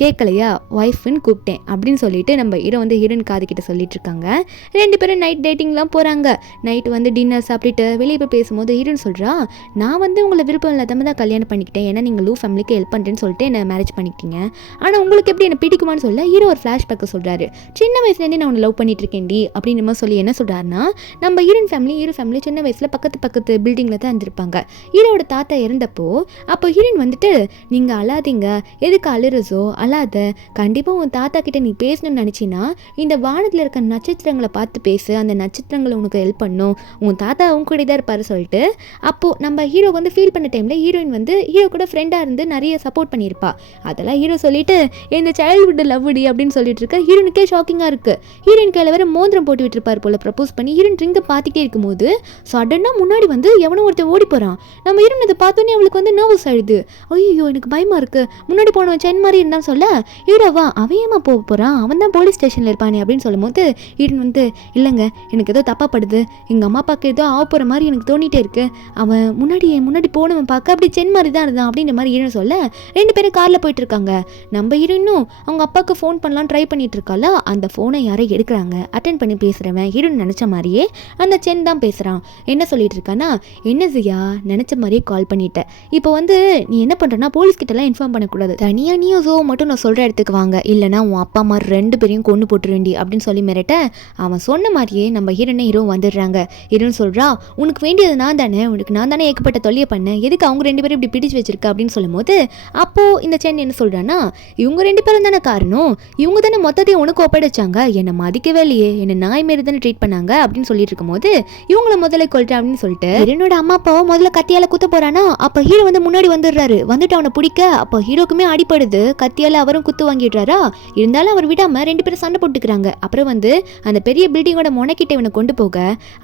கேட்கலையா ஒய்ஃப்னு கூப்பிட்டேன் அப்படின்னு சொல்லிட்டு நம்ம ஹீரோ வந்து ஹீரோயின் காதுகிட்ட சொல்லிட்டு இருக்காங்க. ரெண்டு பேரும் நைட் டேட்டிங்லாம் போகிறாங்க. நைட்டு வந்து டின்னர் சாப்பிட்டுட்டு வெளியே போய் பேசும்போது ஹீரோன்னு சொல்கிறா நான் வந்து உங்களை விருப்பம் இல்லாதம தான் கல்யாணம் பண்ணிக்கிட்டேன், ஏன்னா நீங்கள் லூ ஃபேமிலிக்கு ஹெல்ப் பண்ணுறேன்னு சொல்லிட்டு என்ன மேரேஜ் பண்ணிக்கிட்டீங்க, ஆனால் உங்களுக்கு எப்படி என்ன பிடிக்குமான்னு சொல்ல ஹீரோ ஒரு ஃப்ளாஷ்பேக்கை சொல்கிறாரு. சின்ன வயசுலேருந்தே நான் உன்னை லவ் பண்ணிட்டு இருக்கேன்டி அப்படின்னு நம்ம சொல்லி என்ன சொல்கிறாருன்னா நம்ம ஹீரோ ஃபேமிலி சின்ன வயசில் பக்கத்து பில்டிங்கில் தான் இருந்திருப்பாங்க. ஹீரோட தாத்தா இறந்தப்போ அப்போ ஹீரோயின் வந்துட்டு நீங்கள் அழாதீங்க, எதுக்கு அழுறசோ அழாத, கண்டிப்பாக உன் தாத்தா கிட்ட நீ பேசணும்னு நினச்சின்னா இந்த வானத்தில் இருக்க நட்சத்திரங்களை பார்த்து பேசு, அந்த நட்சத்திரங்களை உனக்கு ஹெல்ப் பண்ணும், உன் தாத்தா உன் கூட தான் இருப்பாரு சொல்லிட்டு அப்போது நம்ம ஹீரோ வந்து ஃபீல் பண்ண டைமில் ஹீரோயின் வந்து ஹீரோ கூட ஃப்ரெண்டாக இருந்து நிறைய சப்போர்ட் பண்ணியிருப்பா. அதெல்லாம் ஹீரோ சொல்லிட்டு இந்த சைல்டுஹுட் லவ்டி அப்படின்னு சொல்லிட்டு இருக்க ஹீரோனுக்கே ஷாக்கிங்காக இருக்குது. ஹீரோயின் கையில் வேற மோதிரம் போட்டு விட்டுருப்பார் போல ப்ரப்போஸ் பண்ணி. ஹீரோயின் ட்ரிங்கை பார்த்துட்டே இருக்கும்போது சடனாக முன்னாடி வந்து எவனோ ஒருத்தர் ஓடி போகிறான். நம்ம ஹீரோன் அதை பார்த்தோன்னே அவளுக்கு வந்து நர்வஸ் ஆயிடுது. ஐயோ எனக்கு பயமாக இருக்குது, முன்னாடி போனவன் சென் மாதிரி இருந்தான்னு சொல்ல ஹீரோவா அவன் ஏமா போக போகிறான், அவன் தான் போலீஸ் ஸ்டேஷனில் இருப்பானே அப்படின்னு சொல்லும் போது ஹீரோன் வந்து இல்லைங்க எனக்கு ஏதோ தப்பாக படுது, எங்கள் அம்மா அப்பாவுக்கு ஏதோ ஆக போகிற மாதிரி எனக்கு தோணிட்டே இருக்கு, அவன் முன்னாடி போனவன் பார்க்க அப்படி சென் மாதிரி தான் இருந்தான் அப்படின்ற மாதிரி ஹீரோன் சொல்ல 2 பேரும் காரில் போயிட்டு இருக்காங்க. நம்ம ஹீரோயினும் அவங்க அப்பாவுக்கு ஃபோன் பண்ணலாம் ட்ரை பண்ணிட்டு இருக்கால, அந்த ஃபோனை யாரோ எடுக்கிறாங்க. அட்டென்ட் பண்ணி பேசுகிறவன் ஹீரோயின் நினச்ச மாதிரியே அந்த சென் தான் பேசுகிறான். என்ன சொல்லிட்டு இருக்கானா, என்ன ஜியா நினச்ச மாதிரியே கால் பண்ணிட்டேன், இப்போ வந்து நீ என்ன பண்ணுறனா போலீஸ்கிட்டலாம் இன்ஃபார்ம் பண்ணக்கூடாது, தனியாக நீயும் ஜோ மட்டும் நான் சொல்கிற இடத்துக்கு வாங்க, இல்லைனா உன் அப்பா அம்மா 2 பேரையும் கொண்டு போட்டுருவேண்டி அப்படின்னு சொல்லி மிரட்ட அவன் சொன்ன மாதிரியே நம்ம ஹீரோ வந்துடுறாங்க. ஹீரோன்னு சொல்கிறா உனக்கு வேண்டியது நான் தானே, உனக்கு நான் தானே ஏகப்பட்ட தொல்லையை பண்ணேன், எதுக்கு அவங்க 2 பேரும் இப்படி பிடிச்சு வச்சிருக்க அப்படின்னு சொல்லும் போது அப்போது இந்த சென் என்ன சொல்கிறான்னா இவங்க 2 பேரும் தானே காரணம், இவங்க தானே மொத்தத்தையும் உனக்கு ஒப்படைச்சாங்க, என்னை மதிக்கவே இல்லையே, என்னை நாய் மாரி தானே ட்ரீட் பண்ணாங்க அப்படின்னு சொல்லிட்டு இருக்கும்போது இவங்கள முதல்ல கொல்றேன் அப்படின்னு சொல்லிட்டு ஹீரோனோட அம்மா அப்பாவை முதல்ல கத்தியால குத்த போறானா. அப்போ ஹீரோ வந்து முன்னாடி வந்துடுறாரு. வந்துட்டு அவனை பிடிக்க அப்போ ஹீரோக்குமே அடிப்படுது, கத்தியால அவரும் குத்து வாங்கிடுறாரா. இருந்தாலும் அவர் விடாம 2 பேரும் சண்டை போட்டுக்கிறாங்க. அப்புறம் வந்து அந்த பெரிய பில்டிங்கோட முனைக்கிட்ட இவனை கொண்டு போக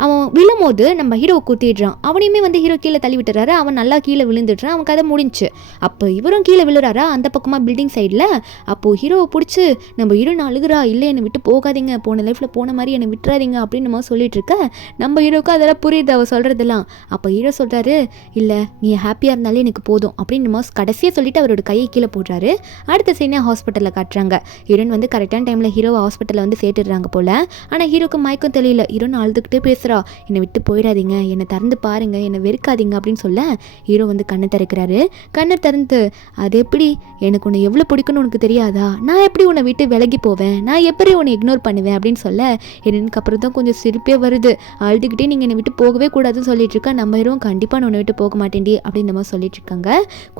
அவன் விழும்போது நம்ம ஹீரோ குத்திடுறான். அவனையுமே வந்து ஹீரோ கீழே தள்ளி விட்டுறாரு. அவன் நல்லா கீழே விழுந்துடுறான். அவன் கதை முடிஞ்சு. அப்போ இவரும் கீழே விழுறாரா அந்த பக்கமாக பில்டிங் சைடில். அப்போது ஹீரோவை பிடிச்சி நம்ம ஹீரோ அழுகுறா, இல்லை என்னை விட்டு போகாதீங்க, போன லைஃப்பில் போன மாதிரி என்னை விட்டுறாதீங்க அப்படின்னு நம்ம சொல்லிட்டு இருக்க நம்ம ஹீரோக்கு அதெல்லாம் புரியுது அவள் சொல்கிறதெல்லாம். அப்போ ஹீரோ சொல்கிறாரு இல்லை நீ ஹாப்பியாக இருந்தாலே எனக்கு போதும் அப்படின்னு நம்ம கடைசியாக சொல்லிட்டு அவரோட கையை கீழே போடுறாரு. அடுத்த சீனே ஹாஸ்பிட்டலில் காட்டுறாங்க. ஹீரோன் வந்து கரெக்டான டைமில் ஹீரோவை ஹாஸ்பிட்டலில் வந்து சேர்த்துடுறாங்க போல். ஆனால் ஹீரோக்கு மயக்கம் தெரியல. ஹீரோன் அழுதுகிட்டே பேசுகிறா, என்னை விட்டு போயிடாதீங்க, என்னை திறந்து பாருங்க, என்னை வெறுக்காதீங்க அப்படின்னு சொல்ல ஹீரோ வந்து கண்ணை திறக்கிறாரு. கண்ணை திறந்து அது எப்படி எனக்கு உன்னை எவ்வளோ பிடிக்குன்னு உனக்கு தெரியாதா, நான் எப்படி உன்னை விட்டு விலகி போவேன், நான் எப்படி உன்னை இக்னோர் பண்ணுவேன் அப்படின்னு சொல்ல எனக்கு அப்புறம் தான் கொஞ்சம் சிரிப்பே வருது. அழுதுகிட்டே நீங்கள் என்னை விட்டு போகவே கூடாதுன்னு சொல்லிட்டு இருக்கா. நம்ம ஹீரோவும் கண்டிப்பாக நான் உன்னை விட்டு போக மாட்டேன்டி அப்படின்னு நம்ம சொல்லிட்டு இருக்காங்க.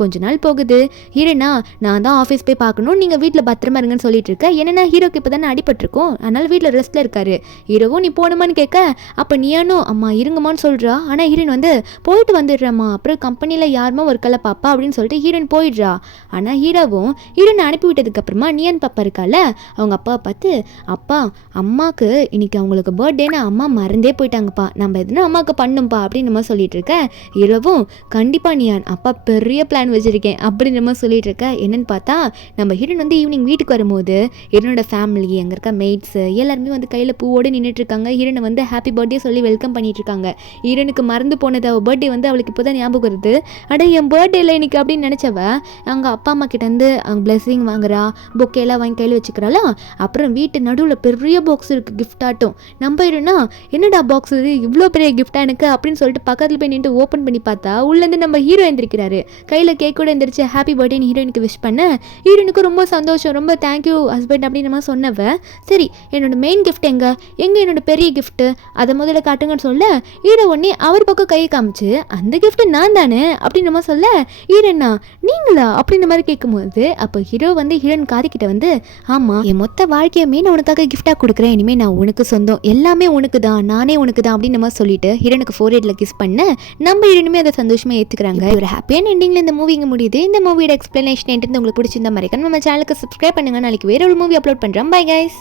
கொஞ்ச நாள் போகுது. ஹீரோனா நான் தான் ஆஃபீஸ் போய் பார்க்கணும், நீங்கள் வீட்டில் பத்திரமா இருங்கன்னு சொல்லிட்டு இருக்க. என்னன்னா ஹீரோக்கு இப்போ தானே அடிபட்டிருக்கும், அதனால வீட்டில் ரெஸ்ட்டில் இருக்காரு. ஹீரோவும் நீ போகணுமான்னு கேட்க அப்போ நீயானோ அம்மா இருங்கம்மான்னு சொல்கிறா. ஆனால் ஹீரோயின் வந்து போயிட்டு வந்துடுறாம்மா, அப்புறம் கம்பெனியில் யாருமா ஒரு கலை பாப்பா அப்படின்னு சொல்லிட்டு ஹீரோயின் போயிடுறா. ஆனால் ஹீரோவும் ஹீரோனை அனுப்பி விட்டதுக்கு அப்புறமா நியன் பாப்பா இருக்கால அவங்க அப்பாவை பார்த்து அப்பா அம்மாவுக்கு இன்னைக்கு அவங்களுக்கு பர்த்டேன்னு அம்மா மறந்தே போயிட்டாங்கப்பா, நம்ம எதுனா அம்மாவுக்கு பண்ணும்பா அப்படின்னு நம்ம சொல்லிட்டு இருக்க. ஹீரோவும் கண்டிப்பாக நியான் அப்பா பெரிய பிளான் வச்சுருக்கேன் அப்படின்னு நம்ம சொல்லிட்டு இருக்க. என்னன்னு பார்த்தா நம்ம ஹீரோன் வந்து ஈவினிங் வீட்டுக்கு வரும்போது ஹீரோனோட ஃபேமிலி அங்கே இருக்க மெய்ட்ஸு எல்லாருமே வந்து கையில் பூவோடு நின்றுட்டு இருக்காங்க. ஹீரோனை வந்து ஹாப்பி பர்த்டே சொல்லி வெல்கம் பண்ணிட்டு இருக்காங்க. ஹீரோனுக்கு மறந்து போனது அவள் பர்த்டே வந்து அவளுக்கு இப்போ தான் ஞாபகம் வருது. அட என் பர்த்டே இல்லை இன்னைக்கு அப்படின்னு நினச்சவ அவங்க அப்பா அம்மா கிட்டேருந்து அவங்க பிளெஸிங் வாங்குறா, பொக்கேலாம் வாங்கி கையில் வச்சுக்கிறாளா. அப்புறம் வீட்டு நடுவில் பெரிய பாக்ஸ் இருக்குது கிஃப்ட் ஆட்டும். நம்ம ஹீரோனா என்னடா பாக்ஸ் இது இவ்வளோ பெரிய கிஃப்டாக எனக்கு அப்படின்னு சொல்லிட்டு பக்கத்தில் போய் நின்று ஓப்பன் பண்ணி பார்த்தா உள்ளேருந்து நம்ம ஹீரோ எந்திரிக்கிறாரு. கையில் கேக் கூட எந்திரிச்சு ஹாப்பி பர்த்டேன்னு ஹீரோயினுக்கு விஷ் பண்ண ஹீரோனுக்கு ரொம்ப சந்தோஷம், ரொம்ப தேங்க்யூ ஹஸ்பண்ட் அப்படின்னு நம்ம சொன்னவ. சரி என்னோட மெயின் கிஃப்ட் எங்கே என்னோட பெரிய கிஃப்ட்டு அதை முதல்ல காட்டுங்கன்னு சொல்ல ஹீரோ உடனே அவர் பக்கம் கையை காமிச்சு அந்த கிஃப்ட் நான் தானே அப்படின்னு நம்ம சொல்ல ஹீரோனா நீங்களா அப்படின்ற மாதிரி கேட்கும்போது அப்போ ஹீரோ வந்து ஹீரோயின் காதிக்கிட்ட வந்து ஆமாம் என் மொத்த வாழ்க்கையுமே நான் உனக்காக கிஃப்டாக கொடுக்குறேன், இனிமேல் நான் உனக்கு சொந்தம், எல்லாமே உனக்கு தான், நானே உனக்கு தான் அப்படின்னு நம்ம சொல்லிட்டு ஹீரோனுக்கு ஃபோர்ஹெட்டில் கிஸ் பண்ண நம்ம ஹீரோனுமே அதை சந்தோஷமாக ஏற்றுக்கிறாங்க. ஒரு ஹாப்பியான எண்டிங்கில் இந்த மூவி இங்கே முடியுது. இந்த மூவியோட எக்ஸ்பிளனேஷன் என்னன்னு உங்களுக்கு பிடிச்சிருந்தா மறைக்க நம்ம சேனலுக்கு சப்ஸ்கிரைப் பண்ணுங்க. நாளைக்கு வேற ஒரு மூவி அப்லோட் பண்ணுறேன். Bye guys.